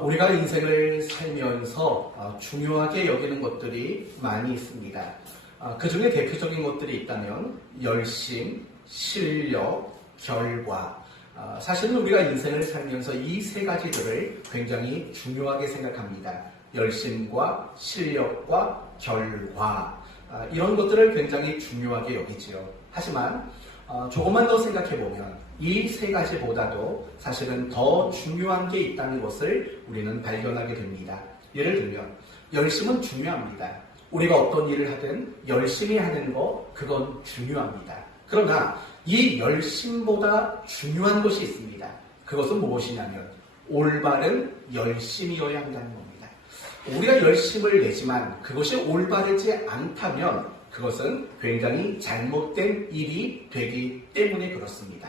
우리가 인생을 살면서 중요하게 여기는 것들이 많이 있습니다. 그 중에 대표적인 것들이 있다면 열심, 실력, 결과. 사실은 우리가 인생을 살면서 이 세 가지들을 굉장히 중요하게 생각합니다. 열심과 실력과 결과. 이런 것들을 굉장히 중요하게 여기지요. 하지만 조금만 더 생각해보면 이 세 가지보다도 사실은 더 중요한 게 있다는 것을 우리는 발견하게 됩니다. 예를 들면 열심은 중요합니다. 우리가 어떤 일을 하든 열심히 하는 거 그건 중요합니다. 그러나 이 열심보다 중요한 것이 있습니다. 그것은 무엇이냐면 올바른 열심이어야 한다는 겁니다. 우리가 열심을 내지만 그것이 올바르지 않다면 그것은 굉장히 잘못된 일이 되기 때문에 그렇습니다.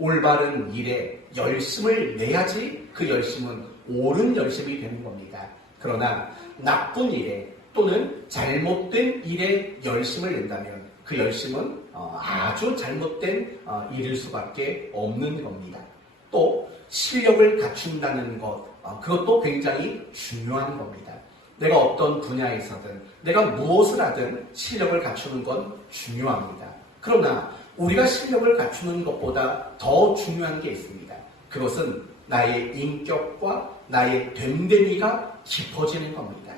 올바른 일에 열심을 내야지 그 열심은 옳은 열심이 되는 겁니다. 그러나 나쁜 일에 또는 잘못된 일에 열심을 낸다면 그 열심은 아주 잘못된 일일 수밖에 없는 겁니다. 또 실력을 갖춘다는 것, 그것도 굉장히 중요한 겁니다. 내가 어떤 분야에서든 내가 무엇을 하든 실력을 갖추는 건 중요합니다. 그러나 우리가 실력을 갖추는 것보다 더 중요한 게 있습니다. 그것은 나의 인격과 나의 됨됨이가 깊어지는 겁니다.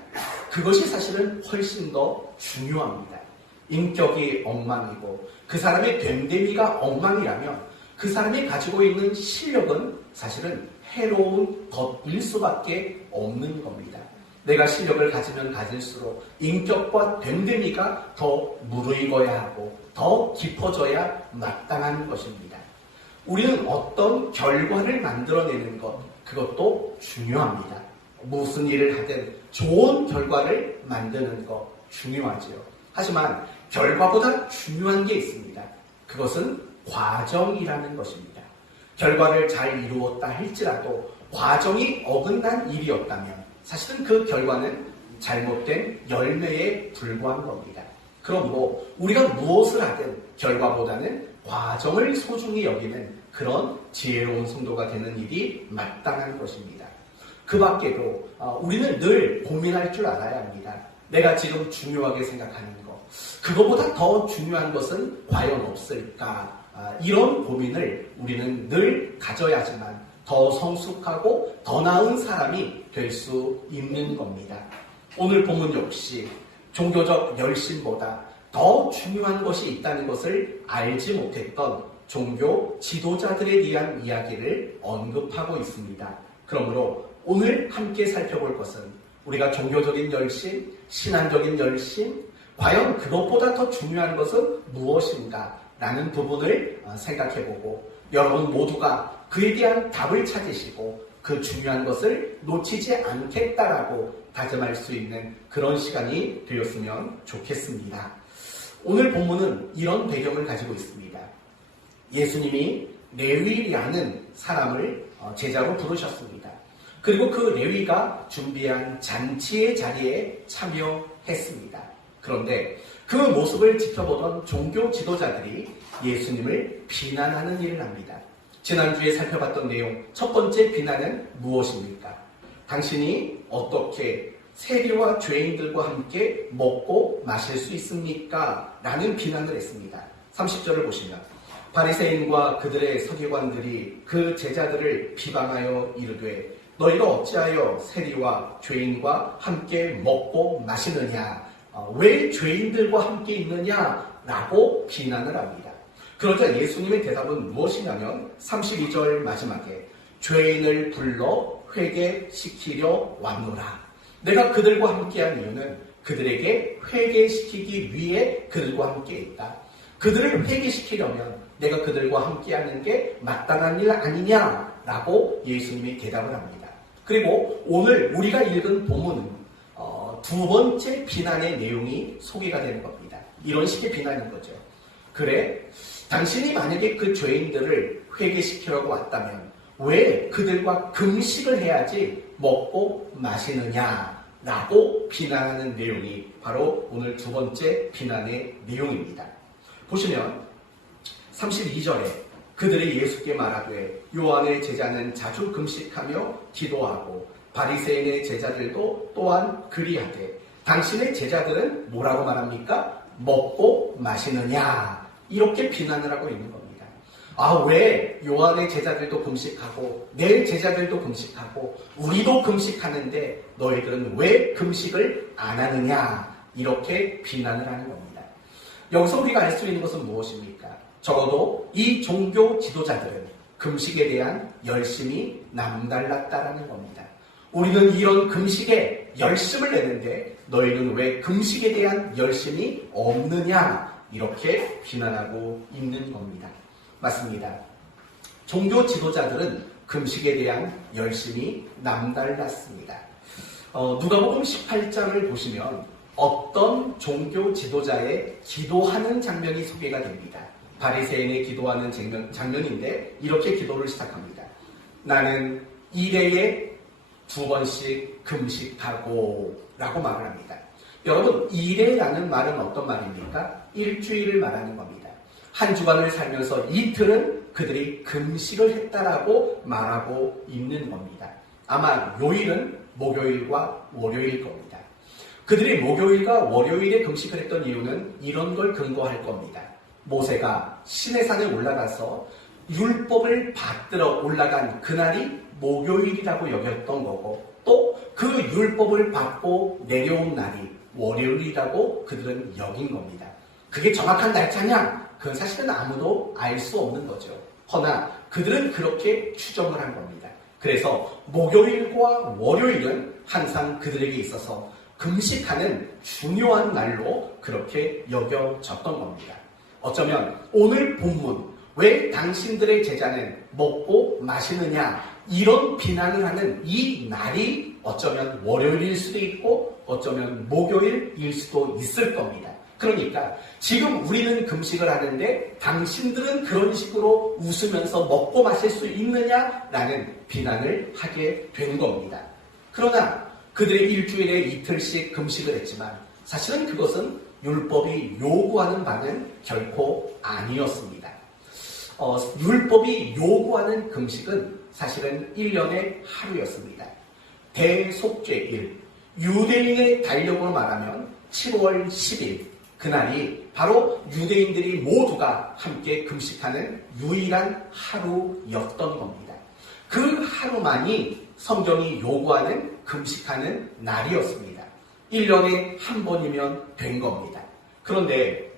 그것이 사실은 훨씬 더 중요합니다. 인격이 엉망이고 그 사람의 됨됨이가 엉망이라면 그 사람이 가지고 있는 실력은 사실은 해로운 것일 수밖에 없는 겁니다. 내가 실력을 가지면 가질수록 인격과 됨됨이가 더 무르익어야 하고 더 깊어져야 마땅한 것입니다. 우리는 어떤 결과를 만들어내는 것, 그것도 중요합니다. 무슨 일을 하든 좋은 결과를 만드는 것 중요하지요. 하지만 결과보다 중요한 게 있습니다. 그것은 과정이라는 것입니다. 결과를 잘 이루었다 할지라도 과정이 어긋난 일이었다면 사실은 그 결과는 잘못된 열매에 불과한 겁니다. 그러므로 우리가 무엇을 하든 결과보다는 과정을 소중히 여기는 그런 지혜로운 성도가 되는 일이 마땅한 것입니다. 그 밖에도 우리는 늘 고민할 줄 알아야 합니다. 내가 지금 중요하게 생각하는 것, 그거보다 더 중요한 것은 과연 없을까? 이런 고민을 우리는 늘 가져야지만 더 성숙하고 더 나은 사람이 될 수 있는 겁니다. 오늘 본문 역시 종교적 열심보다 더 중요한 것이 있다는 것을 알지 못했던 종교 지도자들에 대한 이야기를 언급하고 있습니다. 그러므로 오늘 함께 살펴볼 것은 우리가 종교적인 열심, 신앙적인 열심, 과연 그것보다 더 중요한 것은 무엇인가? 라는 부분을 생각해보고 여러분 모두가 그에 대한 답을 찾으시고 그 중요한 것을 놓치지 않겠다라고 다짐할 수 있는 그런 시간이 되었으면 좋겠습니다. 오늘 본문은 이런 배경을 가지고 있습니다. 예수님이 레위라는 사람을 제자로 부르셨습니다. 그리고 그 레위가 준비한 잔치의 자리에 참여했습니다. 그런데 그 모습을 지켜보던 종교 지도자들이 예수님을 비난하는 일을 합니다. 지난주에 살펴봤던 내용, 첫 번째 비난은 무엇입니까? 당신이 어떻게 세리와 죄인들과 함께 먹고 마실 수 있습니까? 라는 비난을 했습니다. 30절을 보시면 바리새인과 그들의 서기관들이 그 제자들을 비방하여 이르되 너희가 어찌하여 세리와 죄인과 함께 먹고 마시느냐? 왜 죄인들과 함께 있느냐? 라고 비난을 합니다. 그러자 예수님의 대답은 무엇이냐면 32절 마지막에 죄인을 불러 회개시키려 왔노라. 내가 그들과 함께한 이유는 그들에게 회개시키기 위해 그들과 함께 있다. 그들을 회개시키려면 내가 그들과 함께하는 게 마땅한 일 아니냐라고 예수님이 대답을 합니다. 그리고 오늘 우리가 읽은 본문은 두 번째 비난의 내용이 소개가 되는 겁니다. 이런 식의 비난인 거죠. 그래, 당신이 만약에 그 죄인들을 회개시키려고 왔다면 왜 그들과 금식을 해야지 먹고 마시느냐라고 비난하는 내용이 바로 오늘 두 번째 비난의 내용입니다. 보시면 32절에 그들이 예수께 말하되 요한의 제자는 자주 금식하며 기도하고 바리새인의 제자들도 또한 그리하되 당신의 제자들은 뭐라고 말합니까? 먹고 마시느냐 이렇게 비난을 하고 있는 겁니다. 왜 요한의 제자들도 금식하고 내 제자들도 금식하고 우리도 금식하는데 너희들은 왜 금식을 안 하느냐 이렇게 비난을 하는 겁니다. 여기서 우리가 알 수 있는 것은 무엇입니까? 적어도 이 종교 지도자들은 금식에 대한 열심이 남달랐다라는 겁니다. 우리는 이런 금식에 열심을 내는데 너희는 왜 금식에 대한 열심이 없느냐 이렇게 비난하고 있는 겁니다. 맞습니다. 종교 지도자들은 금식에 대한 열심이 남달랐습니다. 누가복음 18장을 보시면 어떤 종교 지도자의 기도하는 장면이 소개가 됩니다. 바리새인의 기도하는 장면인데 이렇게 기도를 시작합니다. 나는 일회에 2번씩 금식하고 라고 말을 합니다. 여러분, 일회라는 말은 어떤 말입니까? 일주일을 말하는 겁니다. 한 주간을 살면서 이틀은 그들이 금식을 했다라고 말하고 있는 겁니다. 아마 요일은 목요일과 월요일 겁니다. 그들이 목요일과 월요일에 금식을 했던 이유는 이런 걸 근거할 겁니다. 모세가 시내산에 올라가서 율법을 받들어 올라간 그날이 목요일이라고 여겼던 거고 또 그 율법을 받고 내려온 날이 월요일이라고 그들은 여긴 겁니다. 그게 정확한 날짜냐? 그건 사실은 아무도 알 수 없는 거죠. 허나 그들은 그렇게 추정을 한 겁니다. 그래서 목요일과 월요일은 항상 그들에게 있어서 금식하는 중요한 날로 그렇게 여겨졌던 겁니다. 어쩌면 오늘 본문 왜 당신들의 제자는 먹고 마시느냐 이런 비난을 하는 이 날이 어쩌면 월요일일 수도 있고 어쩌면 목요일일 수도 있을 겁니다. 그러니까 지금 우리는 금식을 하는데 당신들은 그런 식으로 웃으면서 먹고 마실 수 있느냐라는 비난을 하게 된 겁니다. 그러나 그들의 일주일에 이틀씩 금식을 했지만 사실은 그것은 율법이 요구하는 바는 결코 아니었습니다. 율법이 요구하는 금식은 사실은 1년에 하루였습니다. 대속죄일, 유대인의 달력으로 말하면 7월 10일, 그날이 바로 유대인들이 모두가 함께 금식하는 유일한 하루였던 겁니다. 그 하루만이 성경이 요구하는 금식하는 날이었습니다. 1년에 한 번이면 된 겁니다. 그런데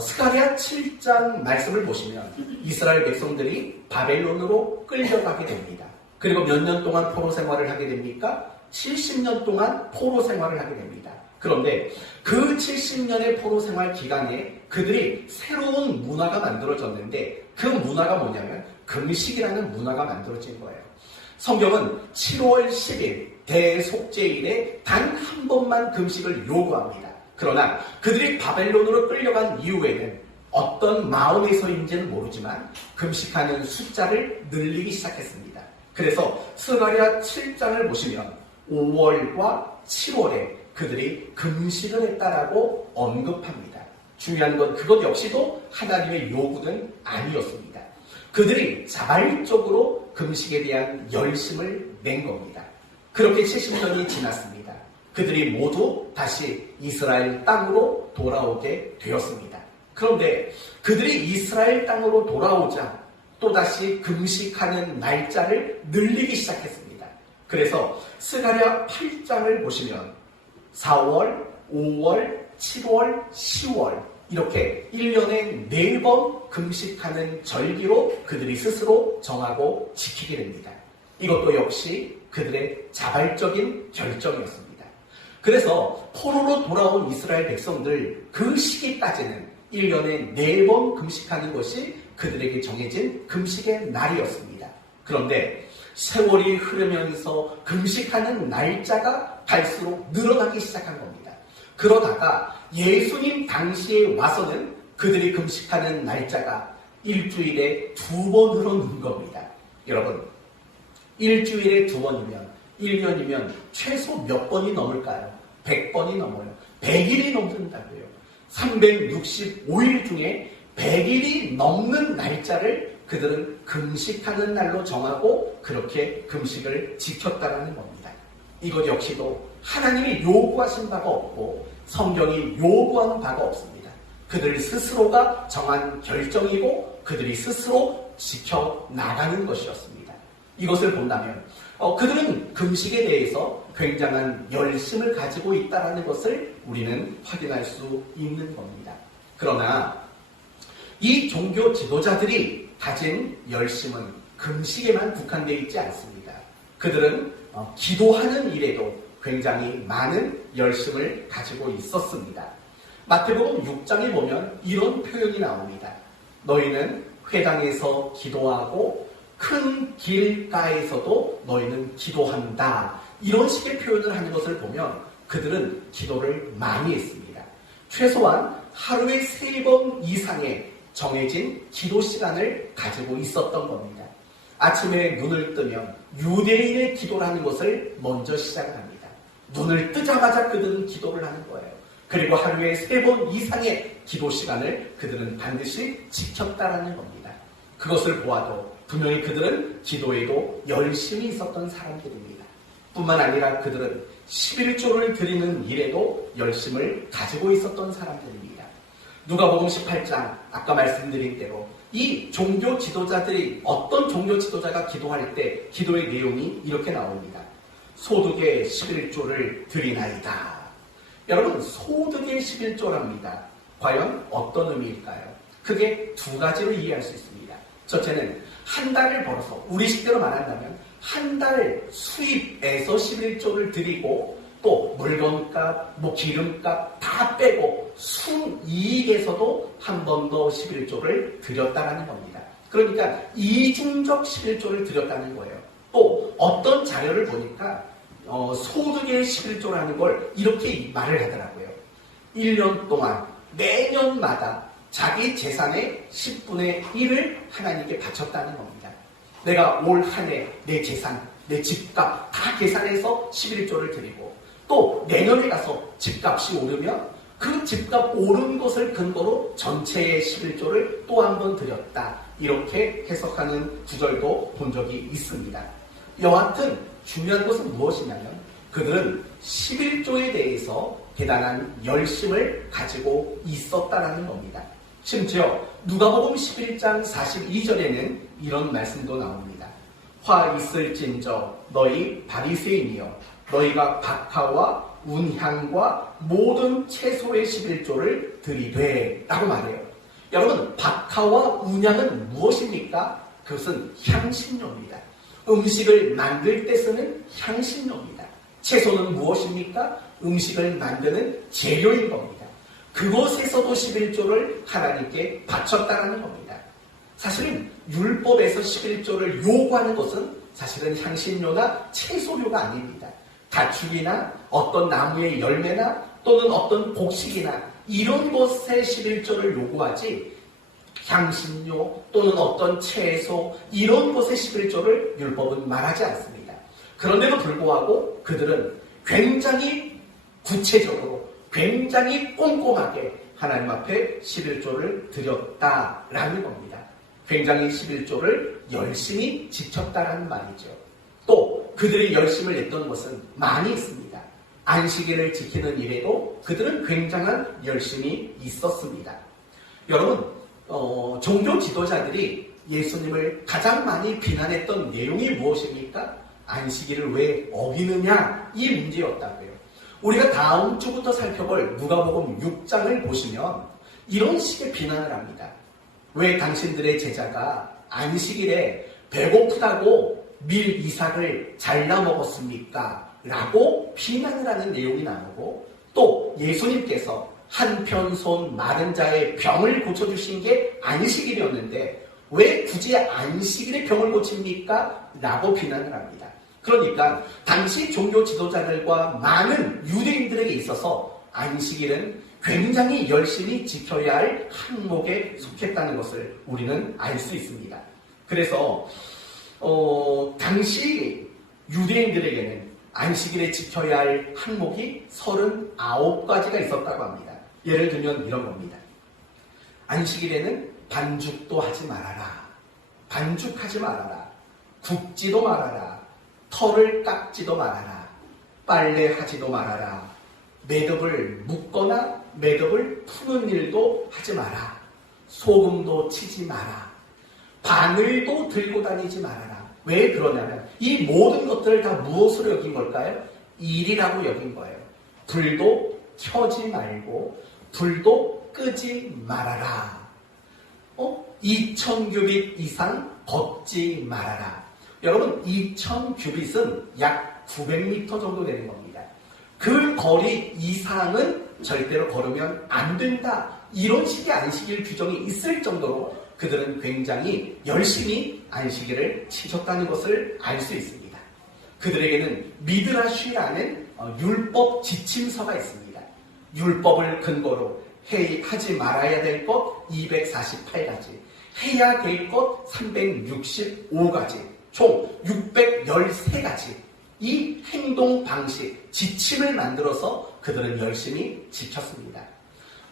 스가랴 7장 말씀을 보시면 이스라엘 백성들이 바벨론으로 끌려가게 됩니다. 그리고 몇 년 동안 포로 생활을 하게 됩니까? 70년 동안 포로 생활을 하게 됩니다. 그런데 그 70년의 포로 생활 기간에 그들이 새로운 문화가 만들어졌는데 그 문화가 뭐냐면 금식이라는 문화가 만들어진 거예요. 성경은 7월 10일 대속죄일에 단 한 번만 금식을 요구합니다. 그러나 그들이 바벨론으로 끌려간 이후에는 어떤 마음에서인지는 모르지만 금식하는 숫자를 늘리기 시작했습니다. 그래서 스가랴 7장을 보시면 5월과 7월에 그들이 금식을 했다라고 언급합니다. 중요한 건 그것 역시도 하나님의 요구는 아니었습니다. 그들이 자발적으로 금식에 대한 열심을 낸 겁니다. 그렇게 70년이 지났습니다. 그들이 모두 다시 이스라엘 땅으로 돌아오게 되었습니다. 그런데 그들이 이스라엘 땅으로 돌아오자 또다시 금식하는 날짜를 늘리기 시작했습니다. 그래서 스가랴 8장을 보시면 4월, 5월, 7월, 10월 이렇게 1년에 4번 금식하는 절기로 그들이 스스로 정하고 지키게 됩니다. 이것도 역시 그들의 자발적인 결정이었습니다. 그래서 포로로 돌아온 이스라엘 백성들 그 시기까지는 1년에 4번 금식하는 것이 그들에게 정해진 금식의 날이었습니다. 그런데 세월이 흐르면서 금식하는 날짜가 갈수록 늘어나기 시작한 겁니다. 그러다가 예수님 당시에 와서는 그들이 금식하는 날짜가 일주일에 2번으로 는 겁니다. 여러분, 일주일에 2번이면 1년이면 최소 몇 번이 넘을까요? 100번이 넘어요. 100일이 넘는다고요. 365일 중에 100일이 넘는 날짜를 그들은 금식하는 날로 정하고 그렇게 금식을 지켰다라는 겁니다. 이것 역시도 하나님이 요구하신 바가 없고 성경이 요구하는 바가 없습니다. 그들 스스로가 정한 결정이고 그들이 스스로 지켜나가는 것이었습니다. 이것을 본다면 그들은 금식에 대해서 굉장한 열심을 가지고 있다는 것을 우리는 확인할 수 있는 겁니다. 그러나 이 종교 지도자들이 가진 열심은 금식에만 국한되어 있지 않습니다. 그들은 기도하는 일에도 굉장히 많은 열심을 가지고 있었습니다. 마태복음 6장에 보면 이런 표현이 나옵니다. 너희는 회당에서 기도하고 큰 길가에서도 너희는 기도한다. 이런 식의 표현을 하는 것을 보면 그들은 기도를 많이 했습니다. 최소한 하루에 3번 이상의 정해진 기도 시간을 가지고 있었던 겁니다. 아침에 눈을 뜨면 유대인의 기도를 하는 것을 먼저 시작합니다. 눈을 뜨자마자 그들은 기도를 하는 거예요. 그리고 하루에 3번 이상의 기도 시간을 그들은 반드시 지켰다라는 겁니다. 그것을 보아도 분명히 그들은 기도에도 열심히 있었던 사람들입니다. 뿐만 아니라 그들은 11조를 드리는 일에도 열심을 가지고 있었던 사람들입니다. 누가복음 18장 아까 말씀드린 대로 이 종교 지도자들이 어떤 종교 지도자가 기도할 때 기도의 내용이 이렇게 나옵니다. 소득의 11조를 드리나이다. 여러분 소득의 11조랍니다. 과연 어떤 의미일까요? 크게 2가지로 이해할 수 있습니다. 첫째는 한 달을 벌어서 우리 식대로 말한다면 한 달 수입에서 11조를 드리고 또 물건값, 기름값 다 빼고 순이익에서도 한 번 더 11조를 드렸다는 겁니다. 그러니까 이중적 11조를 드렸다는 거예요. 또 어떤 자료를 보니까 소득의 11조라는 걸 이렇게 말을 하더라고요. 1년 동안 매년마다 자기 재산의 10분의 1을 하나님께 바쳤다는 겁니다. 내가 올 한 해 내 재산, 내 집값 다 계산해서 11조를 드리고 또 내년에 가서 집값이 오르면 그 집값 오른 것을 근거로 전체의 11조를 또 한 번 드렸다. 이렇게 해석하는 구절도 본 적이 있습니다. 여하튼 중요한 것은 무엇이냐면 그들은 11조에 대해서 대단한 열심을 가지고 있었다라는 겁니다. 심지어 누가복음 11장 42절에는 이런 말씀도 나옵니다. 화 있을진저 너희 바리새인이여 너희가 박하와 운향과 모든 채소의 11조를 드리되 라고 말해요. 여러분 박하와 운향은 무엇입니까? 그것은 향신료입니다. 음식을 만들 때 쓰는 향신료입니다. 채소는 무엇입니까? 음식을 만드는 재료인 겁니다. 그것에서도 11조를 하나님께 바쳤다는 겁니다. 사실은 율법에서 11조를 요구하는 것은 사실은 향신료나 채소류가 아닙니다. 가축이나 어떤 나무의 열매나 또는 어떤 곡식이나 이런 것에 11조를 요구하지 향신료 또는 어떤 채소 이런 것에 11조를 율법은 말하지 않습니다. 그런데도 불구하고 그들은 굉장히 구체적으로 굉장히 꼼꼼하게 하나님 앞에 11조를 드렸다라는 겁니다. 굉장히 11조를 열심히 지켰다라는 말이죠. 또 그들이 열심을 냈던 것은 많이 있습니다. 안식일을 지키는 일에도 그들은 굉장한 열심이 있었습니다. 여러분 종교 지도자들이 예수님을 가장 많이 비난했던 내용이 무엇입니까? 안식일을 왜 어기느냐 이 문제였다고요. 우리가 다음 주부터 살펴볼 누가복음 6장을 보시면 이런 식의 비난을 합니다. 왜 당신들의 제자가 안식일에 배고프다고 밀 이삭을 잘라 먹었습니까? 라고 비난을 하는 내용이 나오고 또 예수님께서 한편 손 마른 자의 병을 고쳐주신 게 안식일이었는데 왜 굳이 안식일에 병을 고칩니까? 라고 비난을 합니다. 그러니까 당시 종교 지도자들과 많은 유대인들에게 있어서 안식일은 굉장히 열심히 지켜야 할 항목에 속했다는 것을 우리는 알 수 있습니다. 그래서 당시 유대인들에게는 안식일에 지켜야 할 항목이 39가지가 있었다고 합니다. 예를 들면 이런 겁니다. 안식일에는 반죽도 하지 말아라. 반죽하지 말아라. 굽지도 말아라. 털을 깎지도 말아라. 빨래하지도 말아라. 매듭을 묶거나 매듭을 푸는 일도 하지 마라. 소금도 치지 마라. 바늘도 들고 다니지 말아라. 왜 그러냐면 이 모든 것들을 다 무엇으로 여긴 걸까요? 일이라고 여긴 거예요. 불도 켜지 말고 불도 끄지 말아라. 2000규빗 이상 걷지 말아라. 여러분 2000규빗은 약 900m 정도 되는 겁니다. 그 거리 이상은 절대로 걸으면 안 된다. 이런 식의 안식일 규정이 있을 정도로 그들은 굉장히 열심히 안식일을 지켰다는 것을 알 수 있습니다. 그들에게는 미드라쉬라는 율법 지침서가 있습니다. 율법을 근거로 하지 말아야 될 것 248가지, 해야 될 것 365가지, 총 613가지 이 행동 방식, 지침을 만들어서 그들은 열심히 지켰습니다.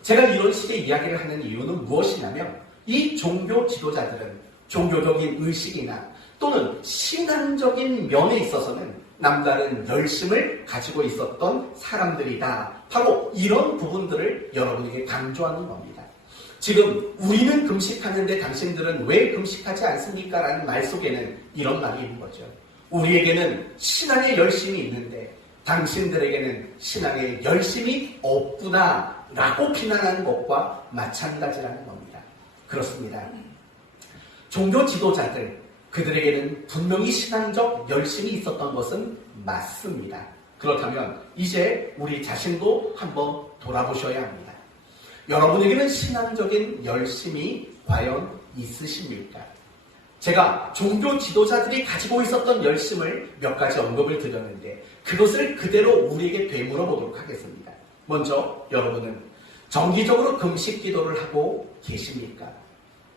제가 이런 식의 이야기를 하는 이유는 무엇이냐면 이 종교 지도자들은 종교적인 의식이나 또는 신앙적인 면에 있어서는 남다른 열심을 가지고 있었던 사람들이다. 바로 이런 부분들을 여러분에게 강조하는 겁니다. 지금 우리는 금식하는데 당신들은 왜 금식하지 않습니까? 라는 말 속에는 이런 말이 있는 거죠. 우리에게는 신앙의 열심이 있는데 당신들에게는 신앙의 열심이 없구나 라고 비난하는 것과 마찬가지라는 겁니다. 그렇습니다. 종교 지도자들, 그들에게는 분명히 신앙적 열심이 있었던 것은 맞습니다. 그렇다면 이제 우리 자신도 한번 돌아보셔야 합니다. 여러분에게는 신앙적인 열심이 과연 있으십니까? 제가 종교 지도자들이 가지고 있었던 열심을 몇 가지 언급을 드렸는데 그것을 그대로 우리에게 되물어 보도록 하겠습니다. 먼저 여러분은 정기적으로 금식 기도를 하고 계십니까?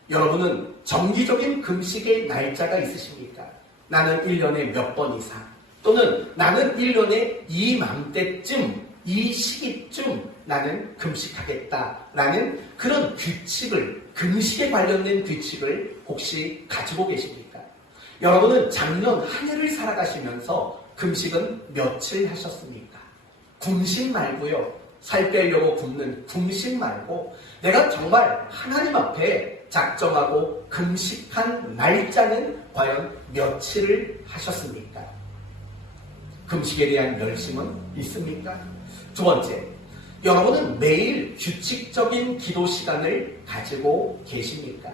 여러분은 정기적인 금식의 날짜가 있으십니까? 나는 1년에 몇 번 이상 또는 나는 1년에 이맘때쯤 이 시기쯤 나는 금식하겠다라는 그런 규칙을, 금식에 관련된 규칙을 혹시 가지고 계십니까? 여러분은 작년 한 해를 살아가시면서 금식은 며칠 하셨습니까? 굶식 말고요. 살 빼려고 굶는 굶식 말고 내가 정말 하나님 앞에 작정하고 금식한 날짜는 과연 며칠을 하셨습니까? 금식에 대한 열심은 있습니까? 두 번째, 여러분은 매일 규칙적인 기도 시간을 가지고 계십니까?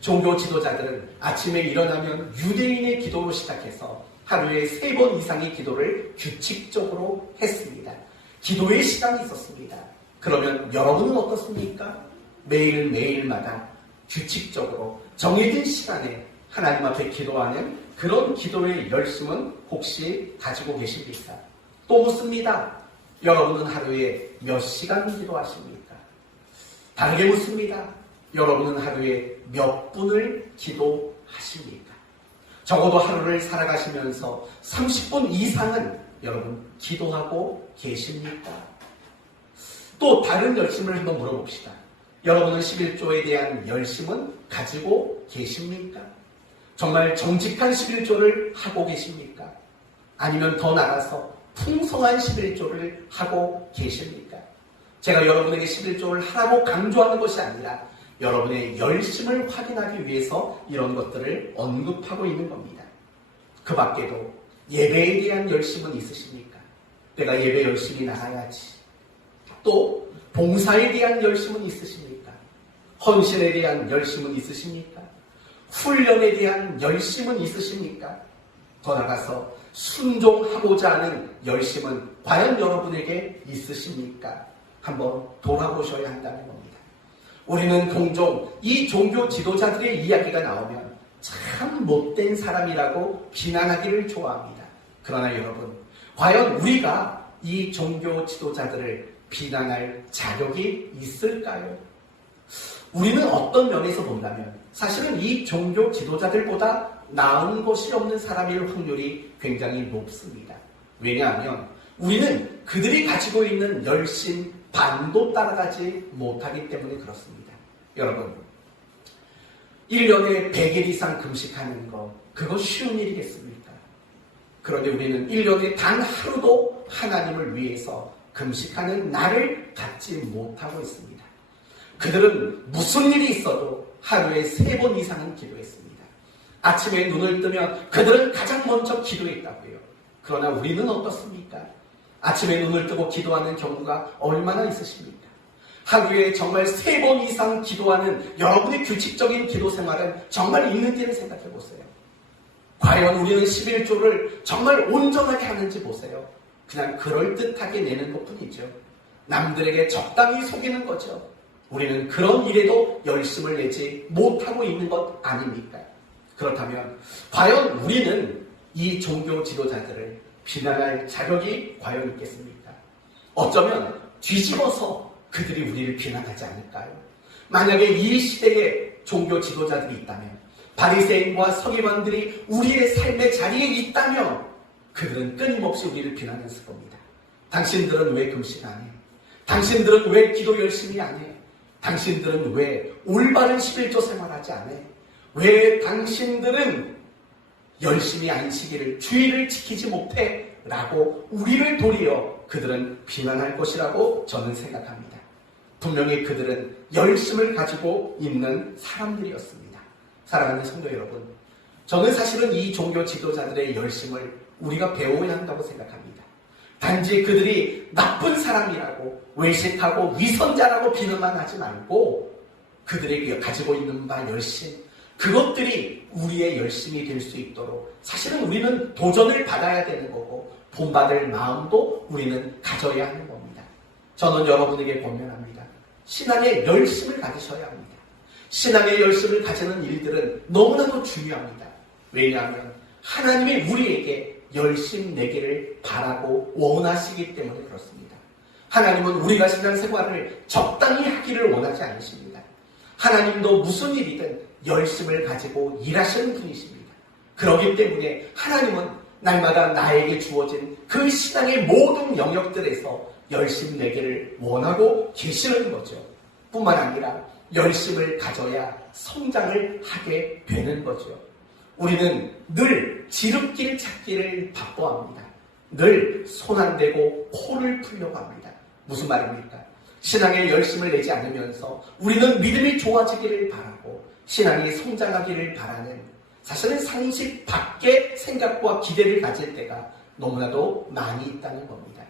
종교 지도자들은 아침에 일어나면 유대인의 기도로 시작해서 하루에 3번 이상의 기도를 규칙적으로 했습니다. 기도의 시간이 있었습니다. 그러면 여러분은 어떻습니까? 매일매일마다 규칙적으로 정해진 시간에 하나님 앞에 기도하는 그런 기도의 열심은 혹시 가지고 계십니까? 또 묻습니다. 여러분은 하루에 몇 시간 기도하십니까? 다르게 묻습니다. 여러분은 하루에 몇 분을 기도하십니까? 적어도 하루를 살아가시면서 30분 이상은 여러분 기도하고 계십니까? 또 다른 열심을 한번 물어봅시다. 여러분은 11조에 대한 열심은 가지고 계십니까? 정말 정직한 11조를 하고 계십니까? 아니면 더 나아가서 풍성한 11조를 하고 계십니까? 제가 여러분에게 11조를 하라고 강조하는 것이 아니라 여러분의 열심을 확인하기 위해서 이런 것들을 언급하고 있는 겁니다. 그 밖에도 예배에 대한 열심은 있으십니까? 내가 예배 열심히 나가야지. 또 봉사에 대한 열심은 있으십니까? 헌신에 대한 열심은 있으십니까? 훈련에 대한 열심은 있으십니까? 더 나아가서 순종하고자 하는 열심은 과연 여러분에게 있으십니까? 한번 돌아보셔야 한다는 겁니다. 우리는 종종 이 종교 지도자들의 이야기가 나오면 참 못된 사람이라고 비난하기를 좋아합니다. 그러나 여러분, 과연 우리가 이 종교 지도자들을 비난할 자격이 있을까요? 우리는 어떤 면에서 본다면 사실은 이 종교 지도자들보다 나은 것이 없는 사람일 확률이 굉장히 높습니다. 왜냐하면 우리는 그들이 가지고 있는 열심 반도 따라가지 못하기 때문에 그렇습니다. 여러분, 1년에 100일 이상 금식하는 거, 그거 쉬운 일이겠습니까? 그런데 우리는 1년에 단 하루도 하나님을 위해서 금식하는 날을 갖지 못하고 있습니다. 그들은 무슨 일이 있어도 하루에 3번 이상은 기도했습니다. 아침에 눈을 뜨면 그들은 가장 먼저 기도했다고요. 그러나 우리는 어떻습니까? 아침에 눈을 뜨고 기도하는 경우가 얼마나 있으십니까? 하루에 정말 3번 이상 기도하는 여러분의 규칙적인 기도 생활은 정말 있는지를 생각해 보세요. 과연 우리는 11조를 정말 온전하게 하는지 보세요. 그냥 그럴듯하게 내는 것뿐이죠. 남들에게 적당히 속이는 거죠. 우리는 그런 일에도 열심을 내지 못하고 있는 것 아닙니까? 그렇다면 과연 우리는 이 종교 지도자들을 비난할 자격이 과연 있겠습니까? 어쩌면 뒤집어서 그들이 우리를 비난하지 않을까요? 만약에 이 시대에 종교 지도자들이 있다면, 바리새인과 서기관들이 우리의 삶의 자리에 있다면 그들은 끊임없이 우리를 비난했을 겁니다. 당신들은 왜 금식 안 해? 당신들은 왜 기도 열심히 안 해? 당신들은 왜 올바른 11조 생활하지 않아? 왜 당신들은 열심히 안식일을, 주일을 지키지 못해? 라고 우리를 도리어 그들은 비난할 것이라고 저는 생각합니다. 분명히 그들은 열심을 가지고 있는 사람들이었습니다. 사랑하는 성도 여러분, 저는 사실은 이 종교 지도자들의 열심을 우리가 배워야 한다고 생각합니다. 단지 그들이 나쁜 사람이라고, 외식하고 위선자라고 비난만 하지 말고 그들에게 가지고 있는 바 열심, 그것들이 우리의 열심이 될 수 있도록 사실은 우리는 도전을 받아야 되는 거고 본받을 마음도 우리는 가져야 하는 겁니다. 저는 여러분에게 권면합니다. 신앙의 열심을 가지셔야 합니다. 신앙의 열심을 가지는 일들은 너무나도 중요합니다. 왜냐하면 하나님이 우리에게 열심 내기를 바라고 원하시기 때문에 그렇습니다. 하나님은 우리가 신앙생활을 적당히 하기를 원하지 않으십니다. 하나님도 무슨 일이든 열심을 가지고 일하시는 분이십니다. 그렇기 때문에 하나님은 날마다 나에게 주어진 그 신앙의 모든 영역들에서 열심 내기를 원하고 계시는 거죠. 뿐만 아니라 열심을 가져야 성장을 하게 되는 거죠. 우리는 늘 지름길 찾기를 바빠합니다. 늘 손 안 대고 코를 풀려고 합니다. 무슨 말입니까? 신앙에 열심을 내지 않으면서 우리는 믿음이 좋아지기를 바라고 신앙이 성장하기를 바라는, 사실은 상식 밖의 생각과 기대를 가질 때가 너무나도 많이 있다는 겁니다.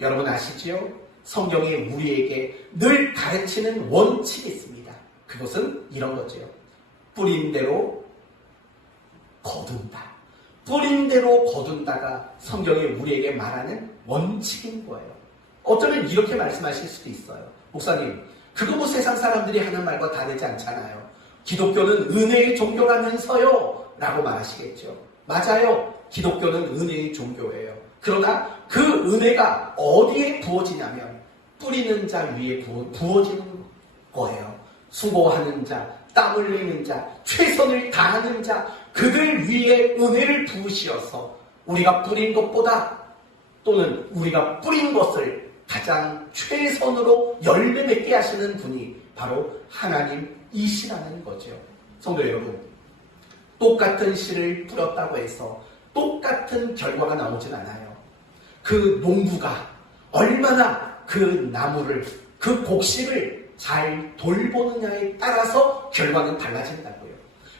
여러분 아시지요? 성경이 우리에게 늘 가르치는 원칙이 있습니다. 그것은 이런 거죠. 뿌린 대로 거둔다. 뿌린 대로 거둔다가 성경이 우리에게 말하는 원칙인 거예요. 어쩌면 이렇게 말씀하실 수도 있어요. 목사님, 그거 뭐 세상 사람들이 하는 말과 다르지 않잖아요. 기독교는 은혜의 종교라면서요? 라고 말하시겠죠. 맞아요. 기독교는 은혜의 종교예요. 그러나 그 은혜가 어디에 부어지냐면 뿌리는 자 위에 부어지는 거예요. 수고하는 자, 땀 흘리는 자, 최선을 다하는 자, 그들 위에 은혜를 부으시어서 우리가 뿌린 것보다, 또는 우리가 뿌린 것을 가장 최선으로 열매 맺게 하시는 분이 바로 하나님이시라는 거죠. 성도 여러분, 똑같은 씨를 뿌렸다고 해서 똑같은 결과가 나오진 않아요. 그 농부가 얼마나 그 나무를, 그 곡식을 잘 돌보느냐에 따라서 결과는 달라진다고요.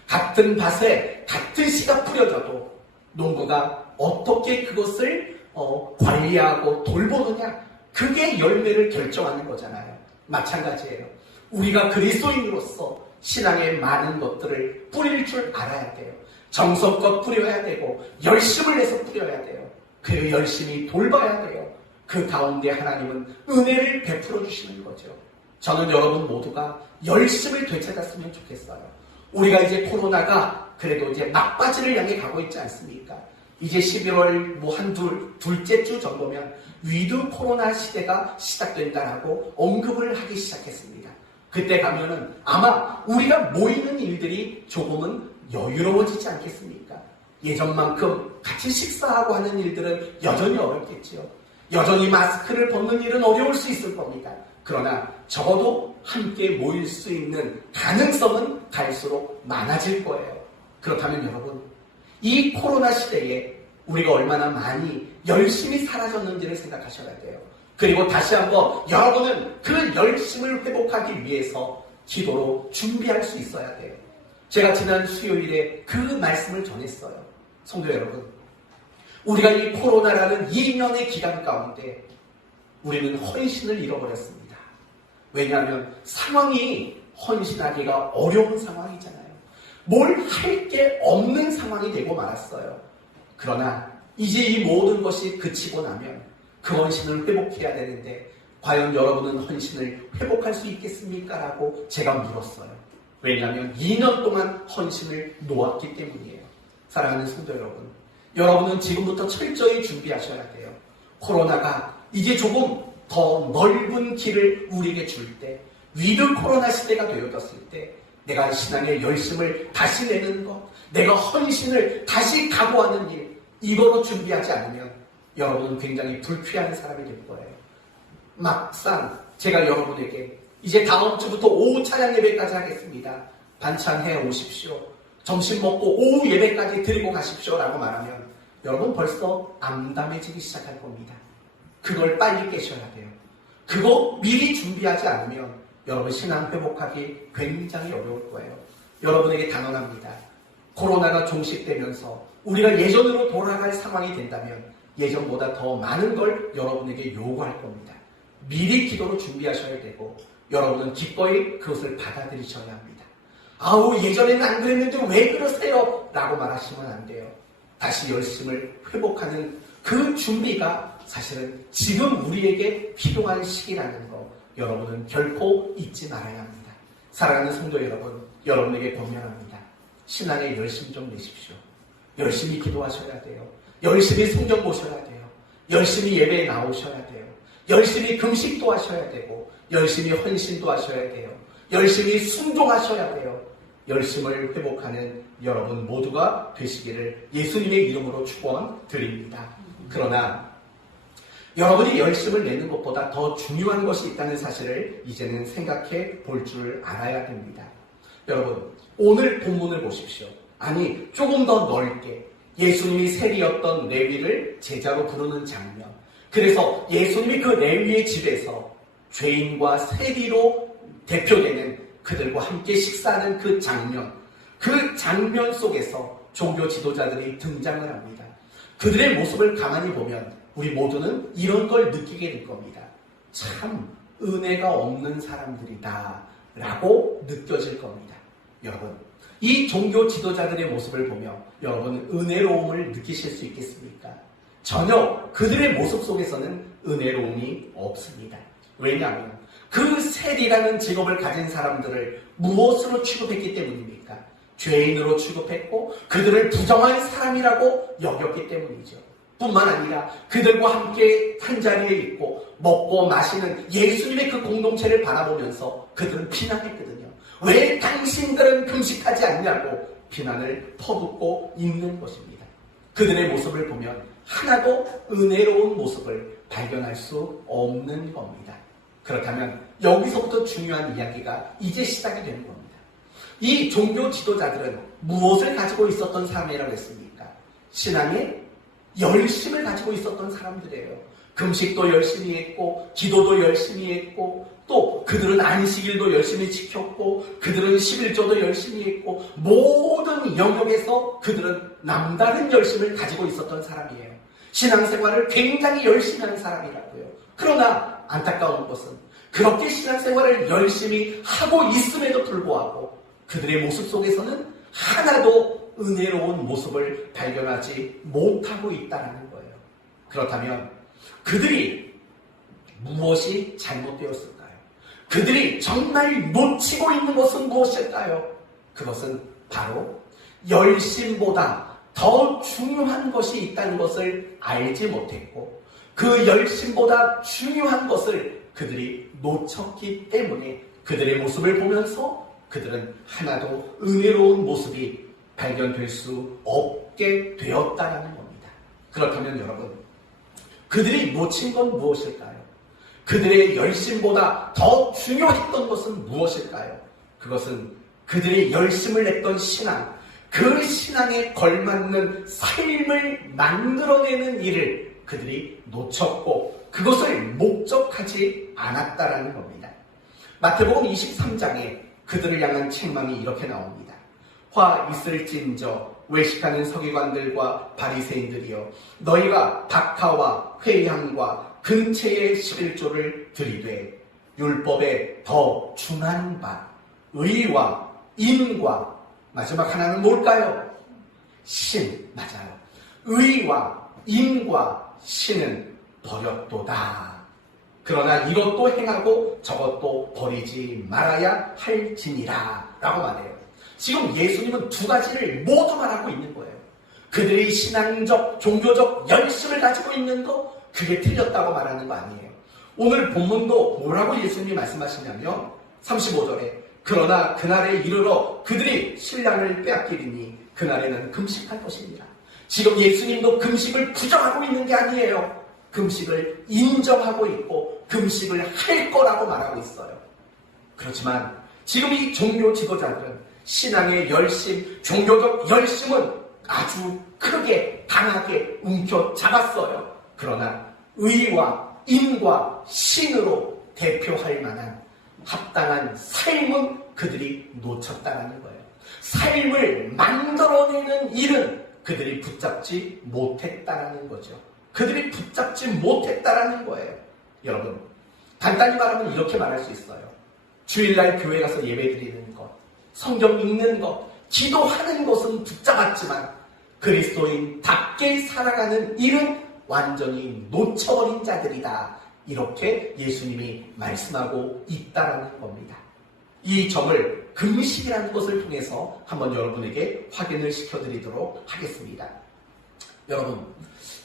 같은 밭에 같은 씨가 뿌려져도 농부가 어떻게 그것을 관리하고 돌보느냐, 그게 열매를 결정하는 거잖아요. 마찬가지예요. 우리가 그리스도인으로서 신앙의 많은 것들을 뿌릴 줄 알아야 돼요. 정성껏 뿌려야 되고 열심을 내서 뿌려야 돼요. 그리고 열심히 돌봐야 돼요. 그 가운데 하나님은 은혜를 베풀어 주시는 거죠. 저는 여러분 모두가 열심을 되찾았으면 좋겠어요. 우리가 이제 코로나가 그래도 이제 막바지를 향해 가고 있지 않습니까? 이제 11월 둘째 주 정도면 위드 코로나 시대가 시작된다라고 언급을 하기 시작했습니다. 그때 가면은 아마 우리가 모이는 일들이 조금은 여유로워지지 않겠습니까? 예전만큼 같이 식사하고 하는 일들은 여전히 어렵겠지요. 여전히 마스크를 벗는 일은 어려울 수 있을 겁니다. 그러나 적어도 함께 모일 수 있는 가능성은 갈수록 많아질 거예요. 그렇다면 여러분, 이 코로나 시대에 우리가 얼마나 많이 열심히 살아졌는지를 생각하셔야 돼요. 그리고 다시 한번 여러분은 그 열심을 회복하기 위해서 기도로 준비할 수 있어야 돼요. 제가 지난 수요일에 그 말씀을 전했어요. 성도 여러분, 우리가 이 코로나라는 2년의 기간 가운데 우리는 헌신을 잃어버렸습니다. 왜냐하면 상황이 헌신하기가 어려운 상황이잖아요. 뭘 할 게 없는 상황이 되고 말았어요. 그러나 이제 이 모든 것이 그치고 나면 그 헌신을 회복해야 되는데 과연 여러분은 헌신을 회복할 수 있겠습니까? 라고 제가 물었어요. 왜냐하면 2년 동안 헌신을 놓았기 때문이에요. 사랑하는 성도 여러분, 여러분은 지금부터 철저히 준비하셔야 돼요. 코로나가 이제 조금 더 넓은 길을 우리에게 줄 때, 위드 코로나 시대가 되어졌을 때 내가 신앙의 열심을 다시 내는 것, 내가 헌신을 다시 각오하는 일, 이거로 준비하지 않으면 여러분은 굉장히 불쾌한 사람이 될 거예요. 막상 제가 여러분에게 이제 다음 주부터 오후 찬양 예배까지 하겠습니다. 반찬해 오십시오. 점심 먹고 오후 예배까지 드리고 가십시오 라고 말하면 여러분 벌써 암담해지기 시작할 겁니다. 그걸 빨리 깨셔야 돼요. 그거 미리 준비하지 않으면 여러분 신앙 회복하기 굉장히 어려울 거예요. 여러분에게 단언합니다. 코로나가 종식되면서 우리가 예전으로 돌아갈 상황이 된다면 예전보다 더 많은 걸 여러분에게 요구할 겁니다. 미리 기도로 준비하셔야 되고 여러분은 기꺼이 그것을 받아들이셔야 합니다. 아우 예전에는 안 그랬는데 왜 그러세요? 라고 말하시면 안 돼요. 다시 열심을 회복하는 그 준비가 사실은 지금 우리에게 필요한 시기라는 거 여러분은 결코 잊지 말아야 합니다. 사랑하는 성도 여러분, 여러분에게 권면합니다. 신앙에 열심 좀 내십시오. 열심히 기도하셔야 돼요. 열심히 성경 보셔야 돼요. 열심히 예배에 나오셔야 돼요. 열심히 금식도 하셔야 되고 열심히 헌신도 하셔야 돼요. 열심히 순종하셔야 돼요. 열심을 회복하는 여러분 모두가 되시기를 예수님의 이름으로 축원드립니다. 그러나 여러분이 열심을 내는 것보다 더 중요한 것이 있다는 사실을 이제는 생각해 볼 줄 알아야 됩니다. 여러분, 오늘 본문을 보십시오. 아니, 조금 더 넓게 예수님이 세리였던 레위를 제자로 부르는 장면. 그래서 예수님이 그 레위의 집에서 죄인과 세리로 대표되는 그들과 함께 식사하는 그 장면 속에서 종교 지도자들이 등장을 합니다. 그들의 모습을 가만히 보면 우리 모두는 이런 걸 느끼게 될 겁니다. 참 은혜가 없는 사람들이다 라고 느껴질 겁니다. 여러분, 이 종교 지도자들의 모습을 보며 여러분 은혜로움을 느끼실 수 있겠습니까? 전혀 그들의 모습 속에서는 은혜로움이 없습니다. 왜냐하면 그 세리라는 직업을 가진 사람들을 무엇으로 취급했기 때문입니까? 죄인으로 취급했고 그들을 부정한 사람이라고 여겼기 때문이죠. 뿐만 아니라 그들과 함께 한자리에 있고 먹고 마시는 예수님의 그 공동체를 바라보면서 그들은 비난했거든요. 왜 당신들은 금식하지 않냐고 비난을 퍼붓고 있는 것입니다. 그들의 모습을 보면 하나도 은혜로운 모습을 발견할 수 없는 겁니다. 그렇다면 여기서부터 중요한 이야기가 이제 시작이 되는 겁니다. 이 종교 지도자들은 무엇을 가지고 있었던 사람이라고 했습니까? 신앙의 열심을 가지고 있었던 사람들이에요. 금식도 열심히 했고 기도도 열심히 했고 또 그들은 안식일도 열심히 지켰고 그들은 11조도 열심히 했고 모든 영역에서 그들은 남다른 열심을 가지고 있었던 사람이에요. 신앙생활을 굉장히 열심히 하는 사람이라고요. 그러나 안타까운 것은 그렇게 신앙생활을 열심히 하고 있음에도 불구하고 그들의 모습 속에서는 하나도 은혜로운 모습을 발견하지 못하고 있다는 거예요. 그렇다면 그들이 무엇이 잘못되었을까요? 그들이 정말 놓치고 있는 것은 무엇일까요? 그것은 바로 열심보다 더 중요한 것이 있다는 것을 알지 못했고 그 열심보다 중요한 것을 그들이 놓쳤기 때문에 그들의 모습을 보면서 그들은 하나도 은혜로운 모습이 발견될 수 없게 되었다는 겁니다. 그렇다면 여러분, 그들이 놓친 건 무엇일까요? 그들의 열심보다 더 중요했던 것은 무엇일까요? 그것은 그들의 열심을 냈던 신앙, 그 신앙에 걸맞는 삶을 만들어내는 일을 그들이 놓쳤고 그것을 목적하지 않았다라는 겁니다. 마태복음 23장에 그들을 향한 책망이 이렇게 나옵니다. 화 있을진저 외식하는 서기관들과 바리새인들이여, 너희가 박하와 회향과 근체의 11조를 들이되 율법에 더 중한 바 의와 인과, 마지막 하나는 뭘까요? 신. 맞아요. 의와 인과 신은 버렸도다. 그러나 이것도 행하고 저것도 버리지 말아야 할지니라 라고 말해요. 지금 예수님은 두 가지를 모두 말하고 있는 거예요. 그들이 신앙적, 종교적 열심을 가지고 있는 거, 그게 틀렸다고 말하는 거 아니에요. 오늘 본문도 뭐라고 예수님이 말씀하시냐면 35절에 그러나 그날에 이르러 그들이 신랑을 빼앗기리니 그날에는 금식할 것입니다. 지금 예수님도 금식을 부정하고 있는 게 아니에요. 금식을 인정하고 있고 금식을 할 거라고 말하고 있어요. 그렇지만 지금 이 종교 지도자들은 신앙의 열심, 종교적 열심은 아주 크게 강하게 움켜잡았어요. 그러나 의와 인과 신으로 대표할 만한 합당한 삶은 그들이 놓쳤다는 거예요. 삶을 만들어내는 일은 그들이 붙잡지 못했다는 거죠. 그들이 붙잡지 못했다는 거예요. 여러분, 간단히 말하면 이렇게 말할 수 있어요. 주일날 교회 가서 예배드리는 것, 성경 읽는 것, 기도하는 것은 붙잡았지만 그리스도인답게 살아가는 일은 완전히 놓쳐버린 자들이다. 이렇게 예수님이 말씀하고 있다는 겁니다. 이 점을 금식이라는 것을 통해서 한번 여러분에게 확인을 시켜드리도록 하겠습니다. 여러분,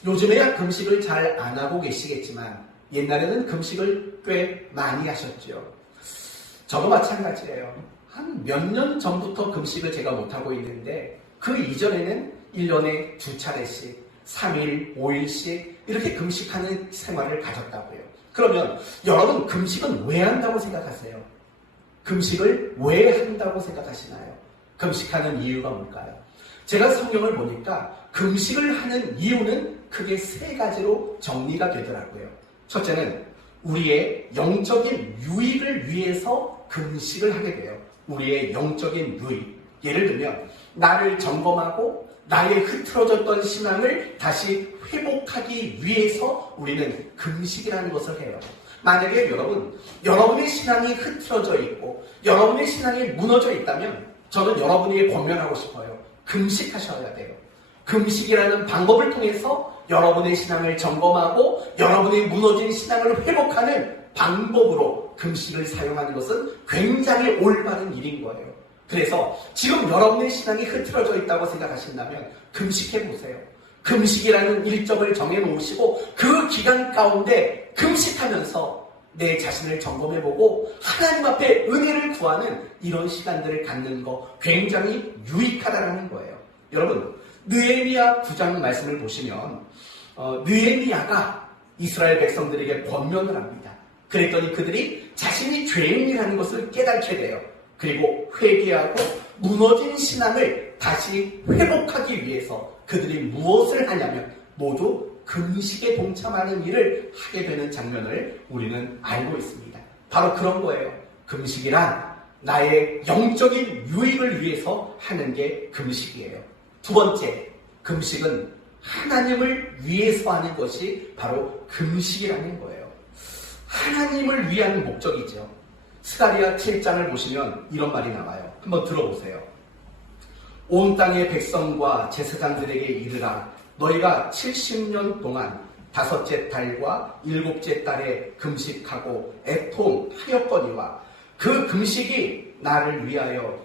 요즘에야 금식을 잘 안 하고 계시겠지만 옛날에는 금식을 꽤 많이 하셨죠. 저도 마찬가지예요. 한 몇 년 전부터 금식을 제가 못하고 있는데 그 이전에는 1년에 2차례씩 3일, 5일씩 이렇게 금식하는 생활을 가졌다고요. 그러면 여러분, 금식은 왜 한다고 생각하세요? 금식을 왜 한다고 생각하시나요? 금식하는 이유가 뭘까요? 제가 성경을 보니까 금식을 하는 이유는 크게 세 가지로 정리가 되더라고요. 첫째는 우리의 영적인 유익을 위해서 금식을 하게 돼요. 우리의 영적인 유익. 예를 들면 나를 점검하고 나의 흐트러졌던 신앙을 다시 회복하기 위해서 우리는 금식이라는 것을 해요. 만약에 여러분의 신앙이 흐트러져 있고 여러분의 신앙이 무너져 있다면 저는 여러분에게 권면하고 싶어요. 금식하셔야 돼요. 금식이라는 방법을 통해서 여러분의 신앙을 점검하고 여러분의 무너진 신앙을 회복하는 방법으로 금식을 사용하는 것은 굉장히 올바른 일인 거예요. 그래서 지금 여러분의 신앙이 흐트러져 있다고 생각하신다면 금식해보세요. 금식이라는 일정을 정해놓으시고 그 기간 가운데 금식하면서 내 자신을 점검해보고 하나님 앞에 은혜를 구하는 이런 시간들을 갖는 거 굉장히 유익하다는 거예요. 여러분, 느헤미야 9장 말씀을 보시면 느헤미야가 이스라엘 백성들에게 권면을 합니다. 그랬더니 그들이 자신이 죄인이라는 것을 깨닫게 돼요. 그리고 회개하고 무너진 신앙을 다시 회복하기 위해서 그들이 무엇을 하냐면 모두 금식에 동참하는 일을 하게 되는 장면을 우리는 알고 있습니다. 바로 그런 거예요. 금식이란 나의 영적인 유익을 위해서 하는 게 금식이에요. 두 번째, 금식은 하나님을 위해서 하는 것이 바로 금식이라는 거예요. 하나님을 위한 목적이죠. 스가랴 7장을 보시면 이런 말이 나와요. 한번 들어보세요. 온 땅의 백성과 제사장들에게 이르라. 너희가 70년 동안 5째 달과 7째 달에 금식하고 애통하였거니와 그 금식이 나를 위하여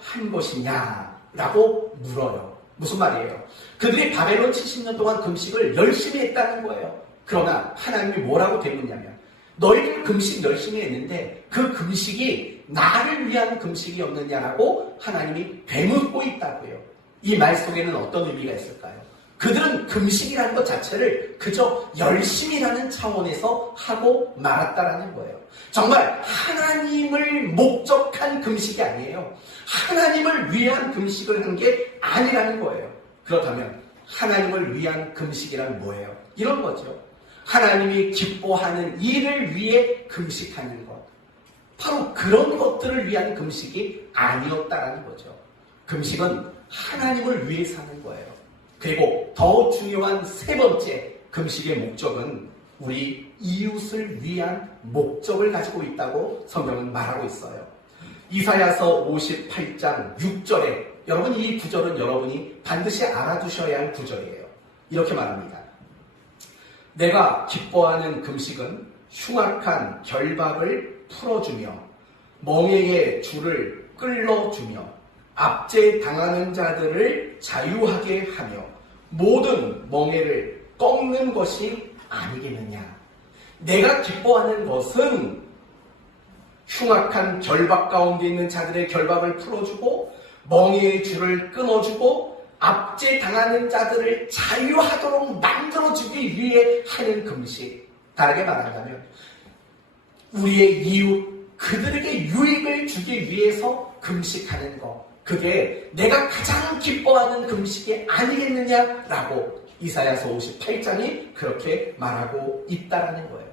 한 것이냐? 라고 물어요. 무슨 말이에요? 그들이 바벨론 70년 동안 금식을 열심히 했다는 거예요. 그러나 하나님이 뭐라고 되묻냐면 너희들 금식 열심히 했는데 그 금식이 나를 위한 금식이었느냐라고 하나님이 되묻고 있다고요. 이 말 속에는 어떤 의미가 있을까요? 그들은 금식이라는 것 자체를 그저 열심이라는 차원에서 하고 말았다라는 거예요. 정말 하나님을 목적한 금식이 아니에요. 하나님을 위한 금식을 한 게 아니라는 거예요. 그렇다면 하나님을 위한 금식이란 뭐예요? 이런 거죠. 하나님이 기뻐하는 일을 위해 금식하는 것. 바로 그런 것들을 위한 금식이 아니었다라는 거죠. 금식은 하나님을 위해 사는 거예요. 그리고 더 중요한 세 번째 금식의 목적은 우리 이웃을 위한 목적을 가지고 있다고 성경은 말하고 있어요. 이사야서 58장 6절에 여러분 이 구절은 여러분이 반드시 알아두셔야 할 구절이에요. 이렇게 말합니다. 내가 기뻐하는 금식은 흉악한 결박을 풀어주며 멍에의 줄을 끌어주며 압제당하는 자들을 자유하게 하며 모든 멍에를 꺾는 것이 아니겠느냐. 내가 기뻐하는 것은 흉악한 결박 가운데 있는 자들의 결박을 풀어주고 멍에의 줄을 끊어주고 압제당하는 자들을 자유하도록 만들어주기 위해 하는 금식. 다르게 말한다면 우리의 이웃 그들에게 유익을 주기 위해서 금식하는 것. 그게 내가 가장 기뻐하는 금식이 아니겠느냐라고 이사야서 58장이 그렇게 말하고 있다라는 거예요.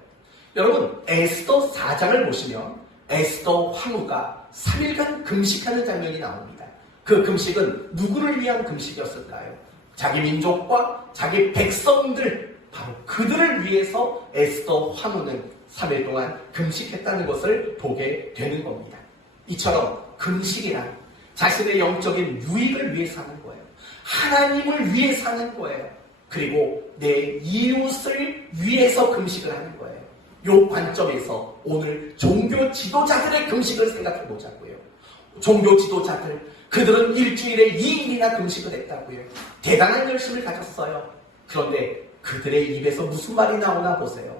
여러분 에스더 4장을 보시면 에스더 황후가 3일간 금식하는 장면이 나옵니다. 그 금식은 누구를 위한 금식이었을까요? 자기 민족과 자기 백성들, 바로 그들을 위해서 에스더 황후는 3일 동안 금식했다는 것을 보게 되는 겁니다. 이처럼 금식이란 자신의 영적인 유익을 위해 사는 거예요. 하나님을 위해 사는 거예요. 그리고 내 이웃을 위해서 금식을 하는 거예요. 이 관점에서 오늘 종교 지도자들의 금식을 생각해 보자고요. 종교 지도자들, 그들은 일주일에 2일이나 금식을 했다고요. 대단한 열심을 가졌어요. 그런데 그들의 입에서 무슨 말이 나오나 보세요.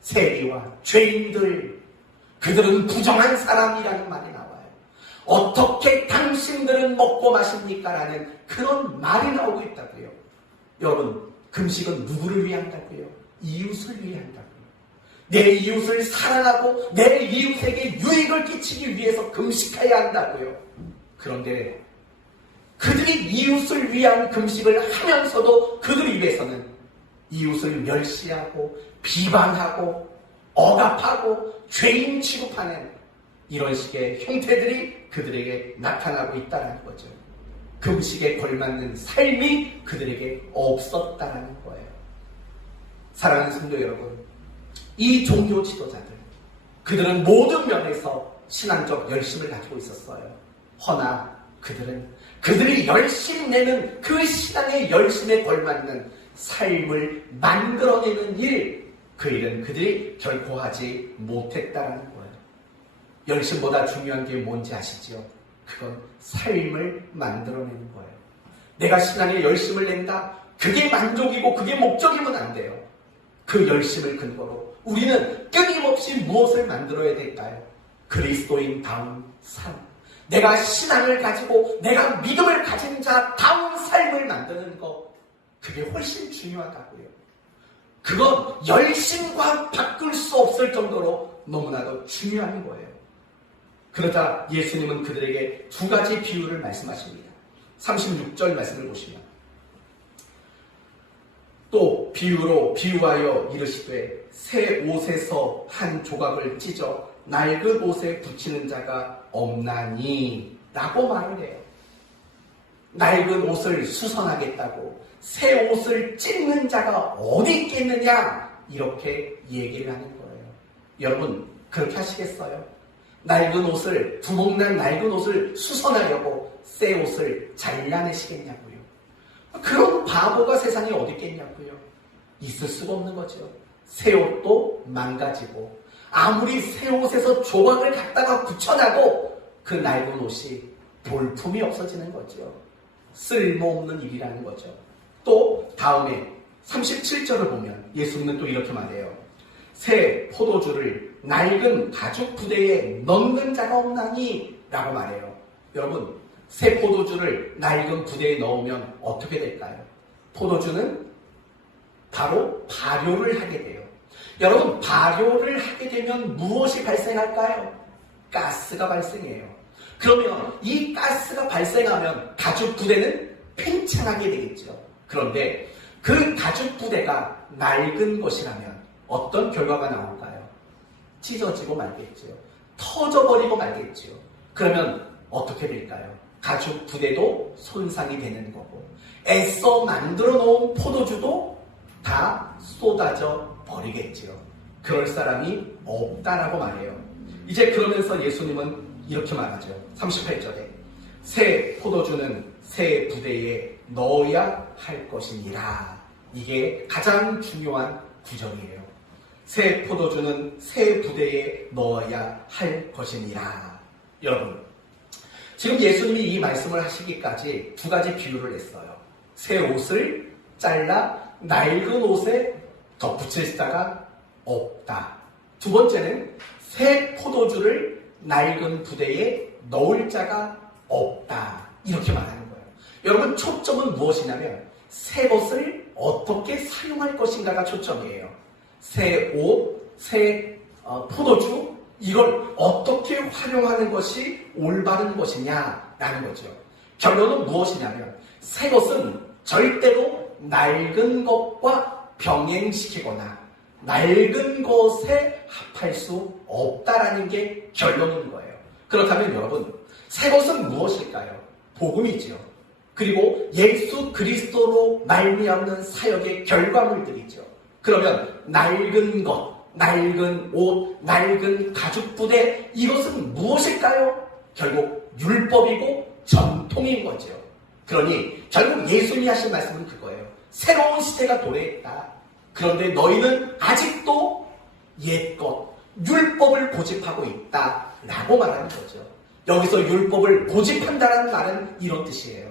세리와 죄인들, 그들은 부정한 사람이라는 말이 나와요. 어떻게 당신들은 먹고 마십니까? 라는 그런 말이 나오고 있다고요. 여러분, 금식은 누구를 위한다고요? 이웃을 위한다고요. 내 이웃을 사랑하고 내 이웃에게 유익을 끼치기 위해서 금식해야 한다고요. 그런데 그들이 이웃을 위한 금식을 하면서도 그들 입에서는 이웃을 멸시하고 비방하고 억압하고 죄인 취급하는 이런 식의 형태들이 그들에게 나타나고 있다는 거죠. 금식에 걸맞는 삶이 그들에게 없었다는 거예요. 사랑하는 성도 여러분, 이 종교 지도자들, 그들은 모든 면에서 신앙적 열심을 가지고 있었어요. 허나 그들은 그들이 열심히 내는 그 신앙의 열심에 걸맞는 삶을 만들어내는 일, 그 일은 그들이 결코 하지 못했다는 거예요. 열심보다 중요한 게 뭔지 아시죠? 그건 삶을 만들어내는 거예요. 내가 신앙에 열심을 낸다? 그게 만족이고 그게 목적이면 안 돼요. 그 열심을 근거로 우리는 끊임없이 무엇을 만들어야 될까요? 그리스도인다운 삶. 내가 신앙을 가지고 내가 믿음을 가진 자다운 삶을 만드는 것, 그게 훨씬 중요하다고요. 그건 열심과 바꿀 수 없을 정도로 너무나도 중요한 거예요. 그러자 예수님은 그들에게 두 가지 비유를 말씀하십니다. 36절 말씀을 보시면 또 비유하여 이르시되 새 옷에서 한 조각을 찢어 낡은 옷에 붙이는 자가 없나니 라고 말을 해요. 낡은 옷을 수선하겠다고 새 옷을 찢는 자가 어디 있겠느냐, 이렇게 얘기를 하는 거예요. 여러분 그렇게 하시겠어요? 낡은 옷을, 구멍난 낡은 옷을 수선하려고 새 옷을 잘라내시겠냐고요. 그런 바보가 세상에 어디 있겠냐고요. 있을 수가 없는 거죠. 새 옷도 망가지고 아무리 새 옷에서 조각을 갖다가 붙여놔도 그 낡은 옷이 볼품이 없어지는 거죠. 쓸모없는 일이라는 거죠. 또 다음에 37절을 보면 예수님은 또 이렇게 말해요. 새 포도주를 낡은 가죽 부대에 넣는 자가 없나니 라고 말해요. 여러분, 새 포도주를 낡은 부대에 넣으면 어떻게 될까요? 포도주는 바로 발효를 하게 돼요. 여러분, 발효를 하게 되면 무엇이 발생할까요? 가스가 발생해요. 그러면 이 가스가 발생하면 가죽 부대는 팽창하게 되겠죠. 그런데 그 가죽 부대가 낡은 것이라면 어떤 결과가 나올까요? 찢어지고 말겠죠. 터져버리고 말겠죠. 그러면 어떻게 될까요? 가죽 부대도 손상이 되는 거고, 애써 만들어 놓은 포도주도 다 쏟아져 버리겠지요. 그럴 사람이 없다라고 말해요. 이제 그러면서 예수님은 이렇게 말하죠. 38절에 새 포도주는 새 부대에 넣어야 할 것이니라. 이게 가장 중요한 구절이에요. 새 포도주는 새 부대에 넣어야 할 것이니라. 여러분, 지금 예수님이 이 말씀을 하시기까지 두 가지 비유를 했어요. 새 옷을 잘라 낡은 옷에 덧붙일 자가 없다. 두 번째는 새 포도주를 낡은 부대에 넣을 자가 없다. 이렇게 말하는 거예요. 여러분, 초점은 무엇이냐면 새 것을 어떻게 사용할 것인가가 초점이에요. 새 옷, 새 포도주, 이걸 어떻게 활용하는 것이 올바른 것이냐라는 거죠. 결론은 무엇이냐면 새 것은 절대로 낡은 것과 병행시키거나 낡은 것에 합할 수 없다라는 게 결론인 거예요. 그렇다면 여러분, 새 것은 무엇일까요? 복음이지요. 그리고 예수 그리스도로 말미암는 사역의 결과물들이죠. 그러면 낡은 것, 낡은 옷, 낡은 가죽 부대, 이것은 무엇일까요? 결국 율법이고 전통인 거죠. 그러니 결국 예수님이 하신 말씀은 그거예요. 새로운 시대가 도래했다. 그런데 너희는 아직도 옛것, 율법을 고집하고 있다라고 말하는 거죠. 여기서 율법을 고집한다는 말은 이런 뜻이에요.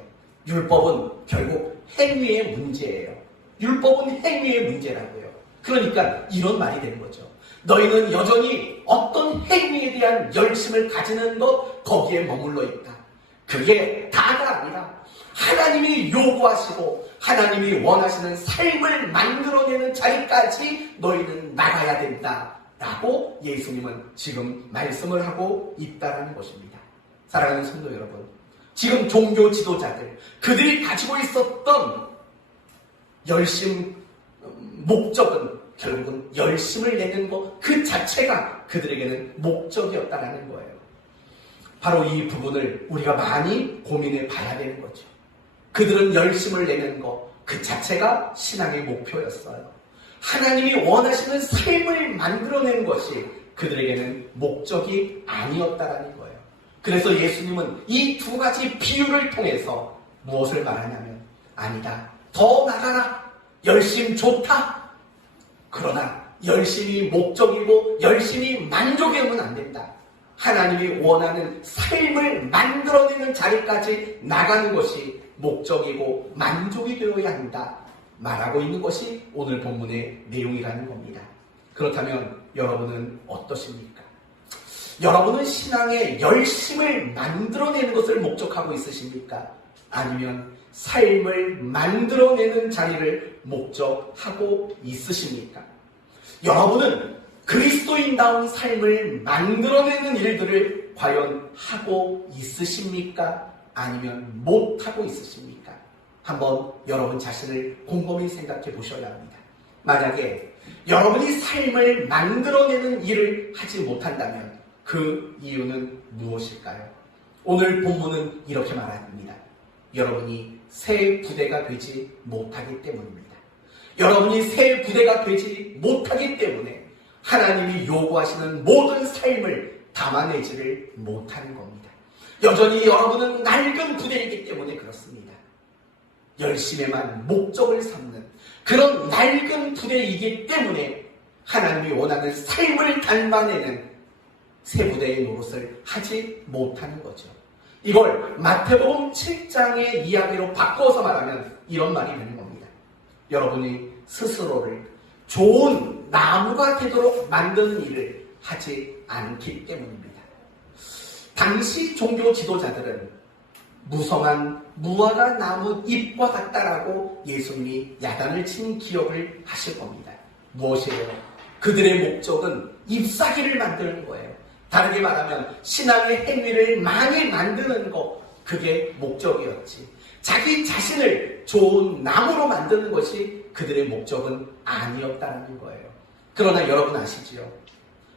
율법은 결국 행위의 문제예요. 율법은 행위의 문제라고요. 그러니까 이런 말이 되는 거죠. 너희는 여전히 어떤 행위에 대한 열심을 가지는 것, 거기에 머물러 있다. 그게 다가 아니라 하나님이 요구하시고 하나님이 원하시는 삶을 만들어내는 자리까지 너희는 나가야 된다라고 예수님은 지금 말씀을 하고 있다는 것입니다. 사랑하는 성도 여러분, 지금 종교 지도자들, 그들이 가지고 있었던 열심, 목적은 결국은 열심을 내는 것 그 자체가 그들에게는 목적이었다는 거예요. 바로 이 부분을 우리가 많이 고민해 봐야 되는 거죠. 그들은 열심을 내는 것 그 자체가 신앙의 목표였어요. 하나님이 원하시는 삶을 만들어내는 것이 그들에게는 목적이 아니었다는 거예요. 그래서 예수님은 이 두 가지 비유를 통해서 무엇을 말하냐면, 아니다, 더 나가라, 열심 좋다. 그러나 열심이 목적이고 열심이 만족이면 안 된다. 하나님이 원하는 삶을 만들어내는 자리까지 나가는 것이 목적이고 만족이 되어야 한다. 말하고 있는 것이 오늘 본문의 내용이라는 겁니다. 그렇다면 여러분은 어떠십니까? 여러분은 신앙의 열심을 만들어내는 것을 목적하고 있으십니까? 아니면 삶을 만들어내는 자리를 목적하고 있으십니까? 여러분은 그리스도인다운 삶을 만들어내는 일들을 과연 하고 있으십니까? 아니면 못하고 있으십니까? 한번 여러분 자신을 곰곰이 생각해 보셔야 합니다. 만약에 여러분이 삶을 만들어내는 일을 하지 못한다면 그 이유는 무엇일까요? 오늘 본문은 이렇게 말합니다. 여러분이 새 부대가 되지 못하기 때문입니다. 여러분이 새 부대가 되지 못하기 때문에 하나님이 요구하시는 모든 삶을 담아내지를 못하는 겁니다. 여전히 여러분은 낡은 부대이기 때문에 그렇습니다. 열심에만 목적을 삼는 그런 낡은 부대이기 때문에 하나님이 원하는 삶을 담아내는 새 부대의 노릇을 하지 못하는 거죠. 이걸 마태복음 7장의 이야기로 바꿔서 말하면 이런 말이 되는 겁니다. 여러분이 스스로를 좋은 나무가 되도록 만드는 일을 하지 않기 때문입니다. 당시 종교 지도자들은 무성한 무화과 나무 잎과 같다라고 예수님이 야단을 친 기억을 하실 겁니다. 무엇이에요? 그들의 목적은 잎사귀를 만드는 거예요. 다르게 말하면 신앙의 행위를 많이 만드는 거, 그게 목적이었지. 자기 자신을 좋은 나무로 만드는 것이 그들의 목적은 아니었다는 거예요. 그러나 여러분 아시지요?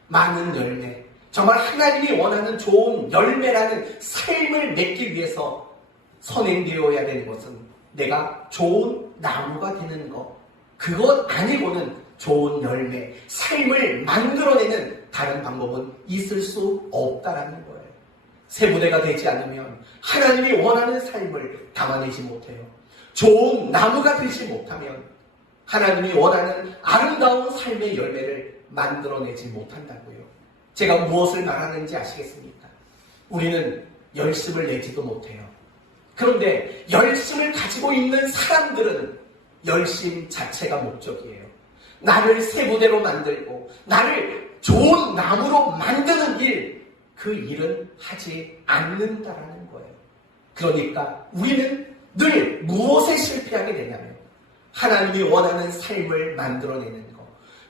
많은 열매, 정말 하나님이 원하는 좋은 열매라는 삶을 맺기 위해서 선행되어야 되는 것은 내가 좋은 나무가 되는 것, 그것 아니고는 좋은 열매, 삶을 만들어내는 다른 방법은 있을 수 없다라는 거예요. 새 부대가 되지 않으면 하나님이 원하는 삶을 담아내지 못해요. 좋은 나무가 되지 못하면 하나님이 원하는 아름다운 삶의 열매를 만들어내지 못한다고요. 제가 무엇을 말하는지 아시겠습니까? 우리는 열심을 내지도 못해요. 그런데 열심을 가지고 있는 사람들은 열심 자체가 목적이에요. 나를 새 부대로 만들고 나를 좋은 나무로 만드는 일, 그 일은 하지 않는다라는 거예요. 그러니까 우리는 늘 무엇에 실패하게 되냐면 하나님이 원하는 삶을 만들어내는 것,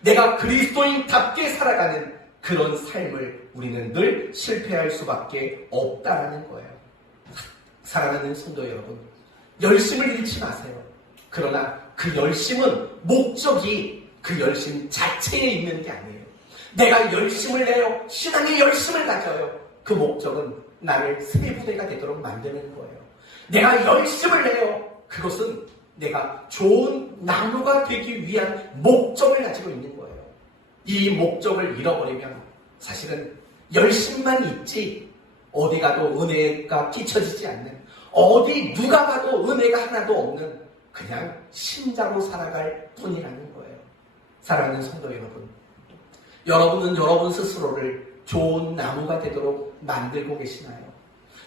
내가 그리스도인답게 살아가는 그런 삶을 우리는 늘 실패할 수밖에 없다라는 거예요. 사랑하는 성도 여러분, 열심을 잃지 마세요. 그러나 그 열심은 목적이 그 열심 자체에 있는 게 아니에요. 내가 열심을 내요, 신앙의 열심을 가져요. 그 목적은 나를 새 부대가 되도록 만드는 거예요. 내가 열심을 내요, 그것은 내가 좋은 나무가 되기 위한 목적을 가지고 있는 거예요. 이 목적을 잃어버리면 사실은 열심만 있지 어디 가도 은혜가 끼쳐지지 않는, 어디 누가 봐도 은혜가 하나도 없는 그냥 신자로 살아갈 뿐이라는 거예요. 사랑하는 성도 여러분, 여러분은 여러분 스스로를 좋은 나무가 되도록 만들고 계시나요?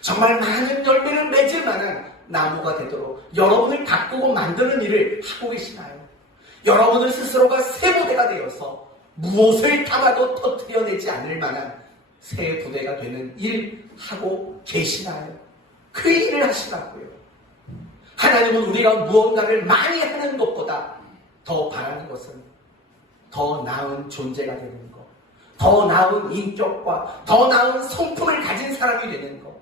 정말 많은 열매를 맺을 만한 나무가 되도록 여러분을 가꾸고 만드는 일을 하고 계시나요? 여러분은 스스로가 새 부대가 되어서 무엇을 담아도 터뜨려내지 않을 만한 새 부대가 되는 일 하고 계시나요? 그 일을 하시라고요. 하나님은 우리가 무언가를 많이 하는 것보다 더 바라는 것은 더 나은 존재가 되는 것, 더 나은 인격과 더 나은 성품을 가진 사람이 되는 것,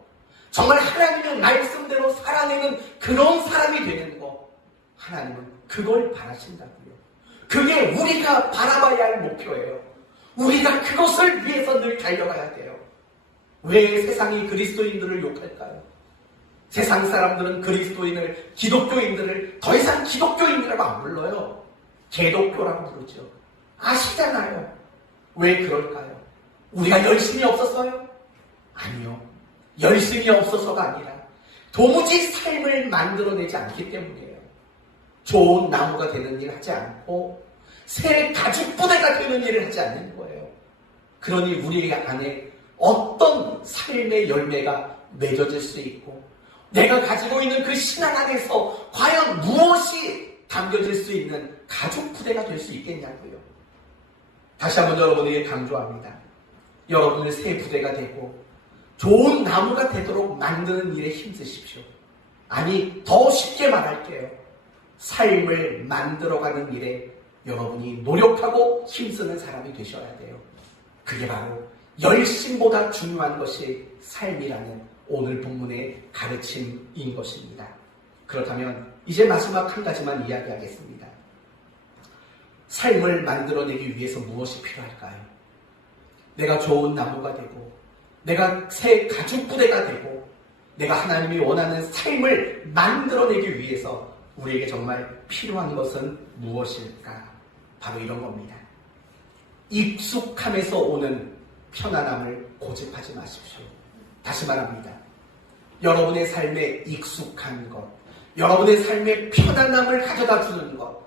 정말 하나님의 말씀대로 살아내는 그런 사람이 되는 것, 하나님은 그걸 바라신다고요. 그게 우리가 바라봐야 할 목표예요. 우리가 그것을 위해서 늘 달려가야 돼요. 왜 세상이 그리스도인들을 욕할까요? 세상 사람들은 그리스도인을, 기독교인들을 더 이상 기독교인이라고 안 불러요. 개독교라고 부르죠. 아시잖아요. 왜 그럴까요? 우리가 열심이 없었어요? 아니요. 열심이 없어서가 아니라 도무지 삶을 만들어내지 않기 때문이에요. 좋은 나무가 되는 일을 하지 않고 새 가죽 부대가 되는 일을 하지 않는 거예요. 그러니 우리 안에 어떤 삶의 열매가 맺어질 수 있고 내가 가지고 있는 그 신앙 안에서 과연 무엇이 담겨질 수 있는 가죽 부대가 될 수 있겠냐고요. 다시 한번 여러분에게 강조합니다. 여러분의 새 부대가 되고 좋은 나무가 되도록 만드는 일에 힘쓰십시오. 아니, 더 쉽게 말할게요. 삶을 만들어가는 일에 여러분이 노력하고 힘쓰는 사람이 되셔야 돼요. 그게 바로 열심보다 중요한 것이 삶이라는 오늘 본문의 가르침인 것입니다. 그렇다면 이제 마지막 한 가지만 이야기하겠습니다. 삶을 만들어내기 위해서 무엇이 필요할까요? 내가 좋은 나무가 되고 내가 새 가죽 부대가 되고 내가 하나님이 원하는 삶을 만들어내기 위해서 우리에게 정말 필요한 것은 무엇일까? 바로 이런 겁니다. 익숙함에서 오는 편안함을 고집하지 마십시오. 다시 말합니다. 여러분의 삶에 익숙한 것, 여러분의 삶에 편안함을 가져다 주는 것,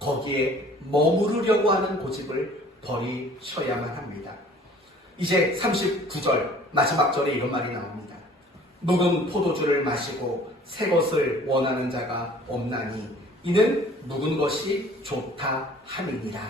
거기에 머무르려고 하는 고집을 버리셔야만 합니다. 이제 39절 마지막 절에 이런 말이 나옵니다. 묵은 포도주를 마시고 새 것을 원하는 자가 없나니 이는 묵은 것이 좋다 함이니라.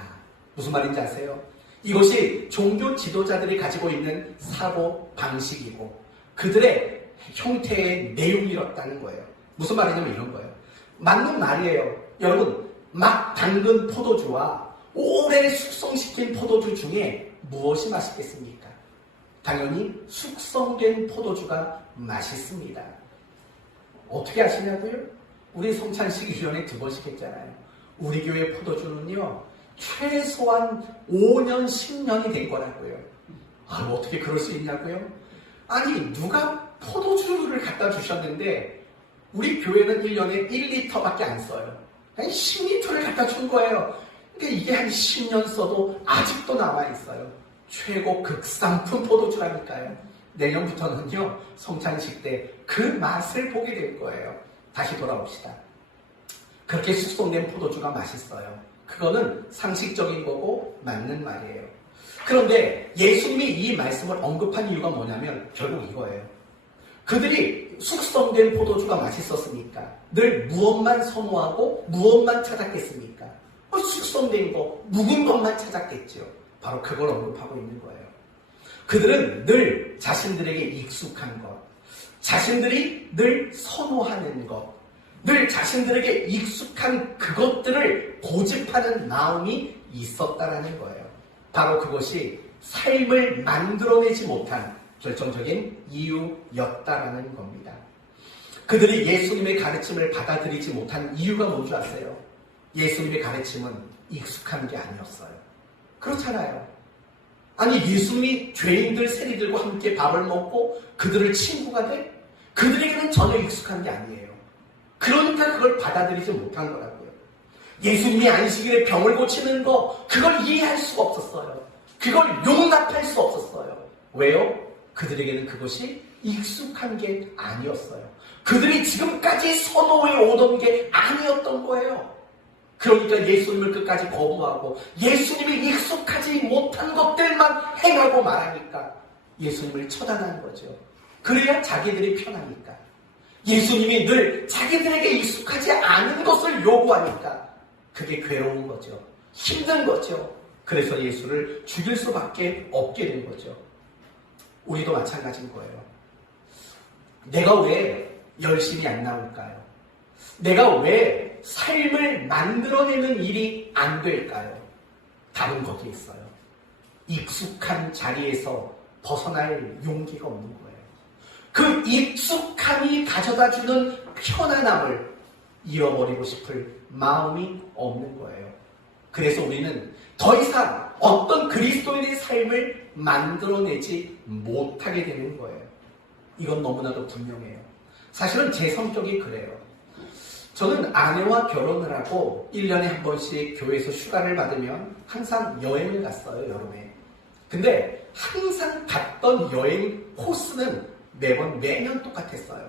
무슨 말인지 아세요? 이것이 종교 지도자들이 가지고 있는 사고 방식이고 그들의 형태의 내용이었다는 거예요. 무슨 말이냐면 이런 거예요. 맞는 말이에요. 여러분, 막 담근 포도주와 오래 숙성시킨 포도주 중에 무엇이 맛있겠습니까? 당연히 숙성된 포도주가 맛있습니다. 어떻게 아시냐고요? 우리 성찬식 1년에 2번씩 했잖아요. 우리 교회 포도주는요, 최소한 5년, 10년이 된 거라고요. 어떻게 그럴 수 있냐고요? 아니, 누가 포도주를 갖다 주셨는데 우리 교회는 1년에 1리터밖에 안 써요. 아니, 10리터를 갖다 준 거예요. 그러니까 이게 한 10년 써도 아직도 남아있어요. 최고 극상품 포도주라니까요. 내년부터는요, 성찬식 때 그 맛을 보게 될 거예요. 다시 돌아옵시다. 그렇게 숙성된 포도주가 맛있어요. 그거는 상식적인 거고 맞는 말이에요. 그런데 예수님이 이 말씀을 언급한 이유가 뭐냐면 결국 이거예요. 그들이 숙성된 포도주가 맛있었으니까 늘 무엇만 선호하고 무엇만 찾았겠습니까? 숙성된 거, 묵은 것만 찾았겠죠. 바로 그걸 언급하고 있는 거예요. 그들은 늘 자신들에게 익숙한 것, 자신들이 늘 선호하는 것, 늘 자신들에게 익숙한 그것들을 고집하는 마음이 있었다라는 거예요. 바로 그것이 삶을 만들어내지 못한 결정적인 이유였다라는 겁니다. 그들이 예수님의 가르침을 받아들이지 못한 이유가 뭔지 아세요? 예수님의 가르침은 익숙한 게 아니었어요. 그렇잖아요. 아니, 예수님이 죄인들, 세리들과 함께 밥을 먹고 그들을 친구가 돼? 그들에게는 전혀 익숙한 게 아니에요. 그러니까 그걸 받아들이지 못한 거라고요. 예수님이 안식일에 병을 고치는 거, 그걸 이해할 수가 없었어요. 그걸 용납할 수 없었어요. 왜요? 그들에게는 그것이 익숙한 게 아니었어요. 그들이 지금까지 선호해 오던 게 아니었던 거예요. 그러니까 예수님을 끝까지 거부하고 예수님이 익숙하지 못한 것들만 행하고 말하니까 예수님을 처단하는 거죠. 그래야 자기들이 편하니까. 예수님이 늘 자기들에게 익숙하지 않은 것을 요구하니까 그게 괴로운 거죠. 힘든 거죠. 그래서 예수를 죽일 수밖에 없게 된 거죠. 우리도 마찬가지인 거예요. 내가 왜 열심히 안 나올까요? 내가 왜 삶을 만들어내는 일이 안 될까요? 답은 거기에 있어요. 익숙한 자리에서 벗어날 용기가 없는 거예요. 그 익숙함이 가져다주는 편안함을 잃어버리고 싶을 마음이 없는 거예요. 그래서 우리는 더 이상 어떤 그리스도인의 삶을 만들어내지 못하게 되는 거예요. 이건 너무나도 분명해요. 사실은 제 성격이 그래요. 저는 아내와 결혼을 하고 1년에 한 번씩 교회에서 휴가를 받으면 항상 여행을 갔어요, 여름에. 근데 항상 갔던 여행 코스는 매년 똑같았어요.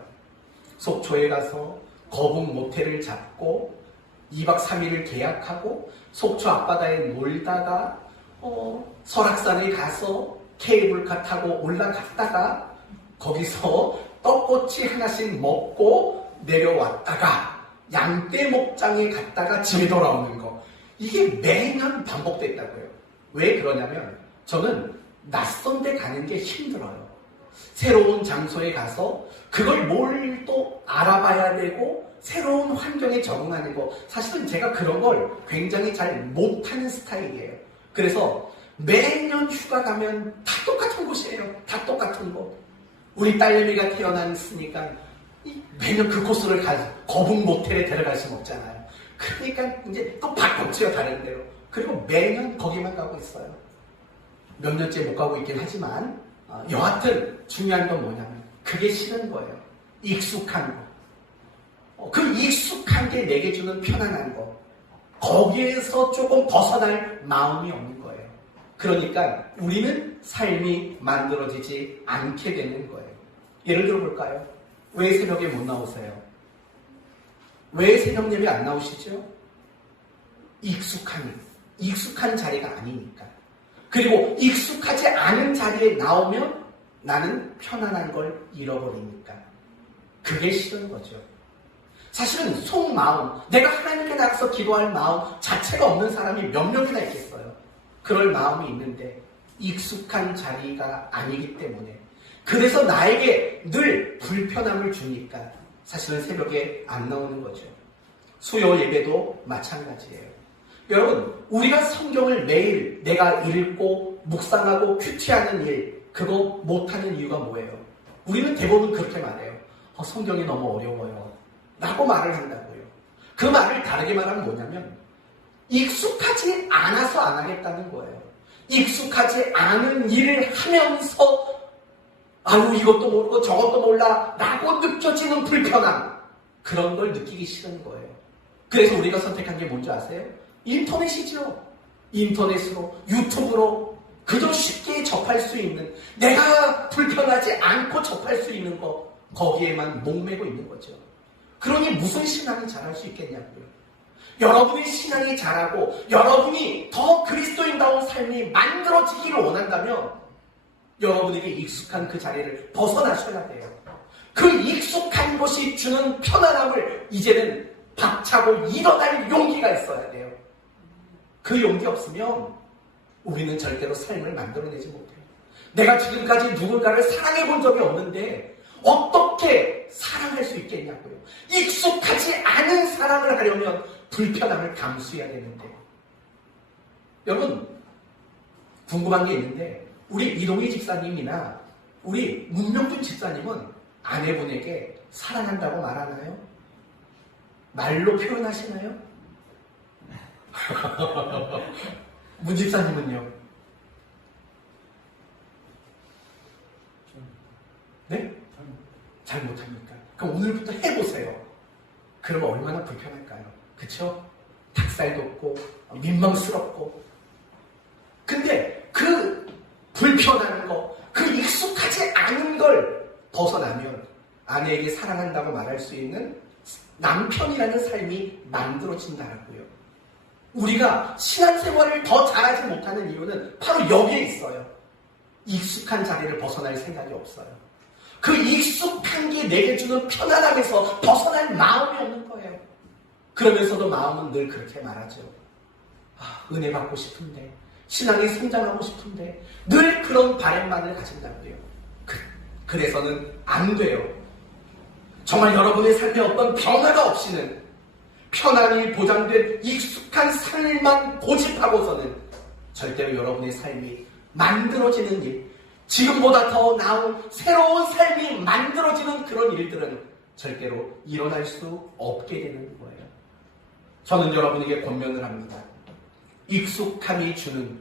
속초에 가서 거북 모텔을 잡고 2박 3일을 계약하고 속초 앞바다에 놀다가 설악산에 가서 케이블카 타고 올라갔다가 거기서 떡꼬치 하나씩 먹고 내려왔다가 양떼 목장에 갔다가 집에 돌아오는 거. 이게 매년 반복됐다고요. 왜 그러냐면 저는 낯선 데 가는 게 힘들어요. 새로운 장소에 가서 그걸 뭘 또 알아봐야 되고 새로운 환경에 적응하는 거. 사실은 제가 그런 걸 굉장히 잘 못하는 스타일이에요. 그래서 매년 휴가 가면 다 똑같은 곳이에요. 다 똑같은 곳. 우리 딸내미가 태어났으니까 매년 그 코스를 거북 모텔에 데려갈 수는 없잖아요. 그러니까 이제 또 바꿨죠, 다른 데로. 그리고 매년 거기만 가고 있어요. 몇 년째 못 가고 있긴 하지만 여하튼 중요한 건 뭐냐면 그게 싫은 거예요. 익숙한 거. 그 익숙한 게 내게 주는 편안한 거. 거기에서 조금 벗어날 마음이 없는 거예요. 그러니까 우리는 삶이 만들어지지 않게 되는 거예요. 예를 들어 볼까요? 왜 새벽에 못 나오세요? 왜 새벽 예배 안 나오시죠? 익숙한 자리가 아니니까. 그리고 익숙하지 않은 자리에 나오면 나는 편안한 걸 잃어버리니까. 그게 싫은 거죠. 사실은 속마음, 내가 하나님께 나가서 기도할 마음 자체가 없는 사람이 몇 명이나 있겠어요. 그럴 마음이 있는데 익숙한 자리가 아니기 때문에 그래서 나에게 늘 불편함을 주니까 사실은 새벽에 안 나오는 거죠. 수요 예배도 마찬가지예요. 여러분, 우리가 성경을 매일 내가 읽고 묵상하고 큐티하는 일, 그거 못하는 이유가 뭐예요? 우리는 대부분 그렇게 말해요. 성경이 너무 어려워요 라고 말을 한다고요. 그 말을 다르게 말하면 뭐냐면 익숙하지 않아서 안 하겠다는 거예요. 익숙하지 않은 일을 하면서 아유 이것도 모르고 저것도 몰라 라고 느껴지는 불편함, 그런 걸 느끼기 싫은 거예요. 그래서 우리가 선택한 게 뭔지 아세요? 인터넷이죠. 인터넷으로, 유튜브로 그저 쉽게 접할 수 있는, 내가 불편하지 않고 접할 수 있는 거, 거기에만 목매고 있는 거죠. 그러니 무슨 신앙이 자랄 수 있겠냐고요. 여러분의 신앙이 자라고 여러분이 더 그리스도인다운 삶이 만들어지기를 원한다면 여러분에게 익숙한 그 자리를 벗어나셔야 돼요. 그 익숙한 것이 주는 편안함을 이제는 박차고 일어날 용기가 있어야 돼요. 그 용기 없으면 우리는 절대로 삶을 만들어내지 못해요. 내가 지금까지 누군가를 사랑해 본 적이 없는데 어떻게 사랑할 수 있겠냐고요. 익숙하지 않은 사랑을 하려면 불편함을 감수해야 되는데, 여러분 궁금한 게 있는데 우리 이동희 집사님이나 우리 문명준 집사님은 아내분에게 사랑한다고 말하나요? 말로 표현하시나요? 문 집사님은요? 네? 잘 못합니까? 그럼 오늘부터 해보세요. 그러면 얼마나 불편할까요? 그쵸? 닭살 돋고 민망스럽고. 근데 그 불편한 거, 그 익숙하지 않은 걸 벗어나면 아내에게 사랑한다고 말할 수 있는 남편이라는 삶이 만들어진다고요. 우리가 신앙생활을 더 잘하지 못하는 이유는 바로 여기에 있어요. 익숙한 자리를 벗어날 생각이 없어요. 그 익숙한 게 내게 주는 편안함에서 벗어날 마음이 없는 거예요. 그러면서도 마음은 늘 그렇게 말하죠. 은혜 받고 싶은데, 신앙이 성장하고 싶은데, 늘 그런 바람만을 가진다고요. 그래서는 안 돼요. 정말 여러분의 삶에 어떤 변화가 없이는, 편안히 보장된 익숙한 삶만 고집하고서는 절대로 여러분의 삶이 만들어지는 일, 지금보다 더 나은 새로운 삶이 만들어지는 그런 일들은 절대로 일어날 수 없게 되는 거예요. 저는 여러분에게 권면을 합니다. 익숙함이 주는,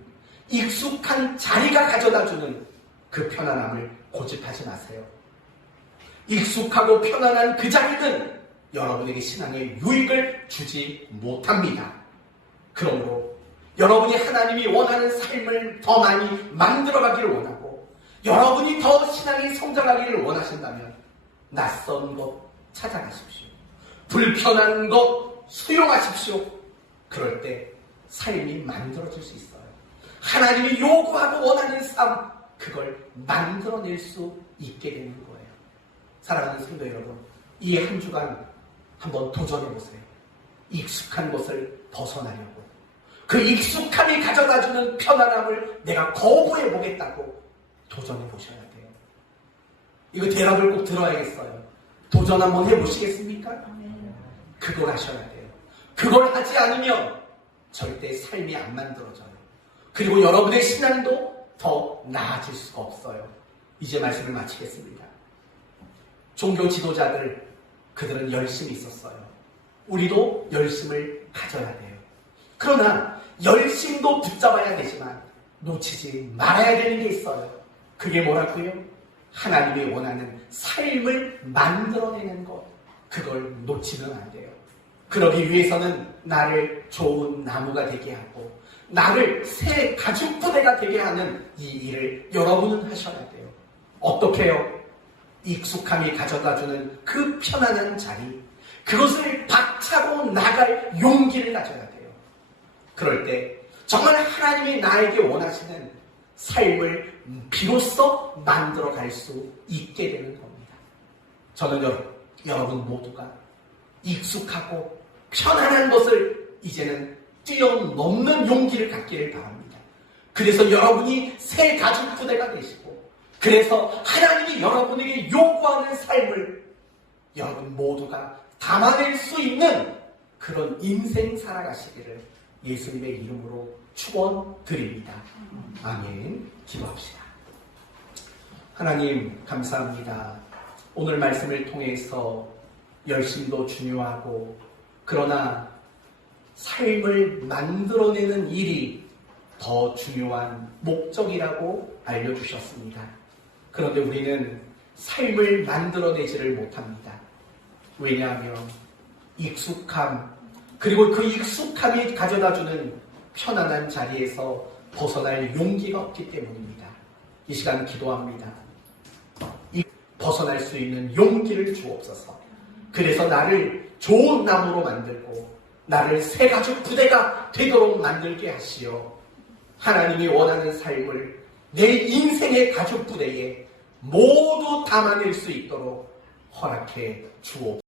익숙한 자리가 가져다주는 그 편안함을 고집하지 마세요. 익숙하고 편안한 그 자리는 여러분에게 신앙의 유익을 주지 못합니다. 그러므로 여러분이 하나님이 원하는 삶을 더 많이 만들어가기를 원하고, 여러분이 더 신앙이 성장하기를 원하신다면 낯선 것 찾아가십시오. 불편한 것 수용하십시오. 그럴 때 삶이 만들어질 수 있어요. 하나님이 요구하고 원하는 삶, 그걸 만들어낼 수 있게 되는 거예요. 사랑하는 성도 여러분, 이 한 주간 한번 도전해보세요. 익숙한 것을 벗어나려고. 그 익숙함이 가져다주는 편안함을 내가 거부해보겠다고 도전해보셔야 돼요. 이거 대답을 꼭 들어야겠어요. 도전 한번 해보시겠습니까? 그걸 하셔야 돼요. 그걸 하지 않으면 절대 삶이 안 만들어져요. 그리고 여러분의 신앙도 더 나아질 수가 없어요. 이제 말씀을 마치겠습니다. 종교 지도자들, 그들은 열심히 있었어요. 우리도 열심을 가져야 돼요. 그러나 열심도 붙잡아야 되지만 놓치지 말아야 되는 게 있어요. 그게 뭐라고요? 하나님이 원하는 삶을 만들어내는 것, 그걸 놓치면 안 돼요. 그러기 위해서는 나를 좋은 나무가 되게 하고 나를 새 가죽 부대가 되게 하는 이 일을 여러분은 하셔야 돼요. 어떻게 해요? 익숙함이 가져다주는 그 편안한 자리, 그것을 박차고 나갈 용기를 가져야 돼요. 그럴 때 정말 하나님이 나에게 원하시는 삶을 비로소 만들어갈 수 있게 되는 겁니다. 저는 여러분 모두가 익숙하고 편안한 것을 이제는 뛰어넘는 용기를 갖기를 바랍니다. 그래서 여러분이 새 가죽 부대가 되시고 그래서 하나님이 여러분에게 요구하는 삶을 여러분 모두가 담아낼 수 있는 그런 인생 살아가시기를 예수님의 이름으로 축원드립니다. 아멘. 기도합시다. 하나님 감사합니다. 오늘 말씀을 통해서 열심도 중요하고 그러나 삶을 만들어내는 일이 더 중요한 목적이라고 알려주셨습니다. 그런데 우리는 삶을 만들어내지를 못합니다. 왜냐하면 익숙함, 그리고 그 익숙함이 가져다주는 편안한 자리에서 벗어날 용기가 없기 때문입니다. 이 시간 기도합니다. 벗어날 수 있는 용기를 주옵소서. 그래서 나를 좋은 나무로 만들고 나를 새가죽 부대가 되도록 만들게 하시어 하나님이 원하는 삶을 내 인생의 가죽 부대에 모두 담아낼 수 있도록 허락해 주옵소서.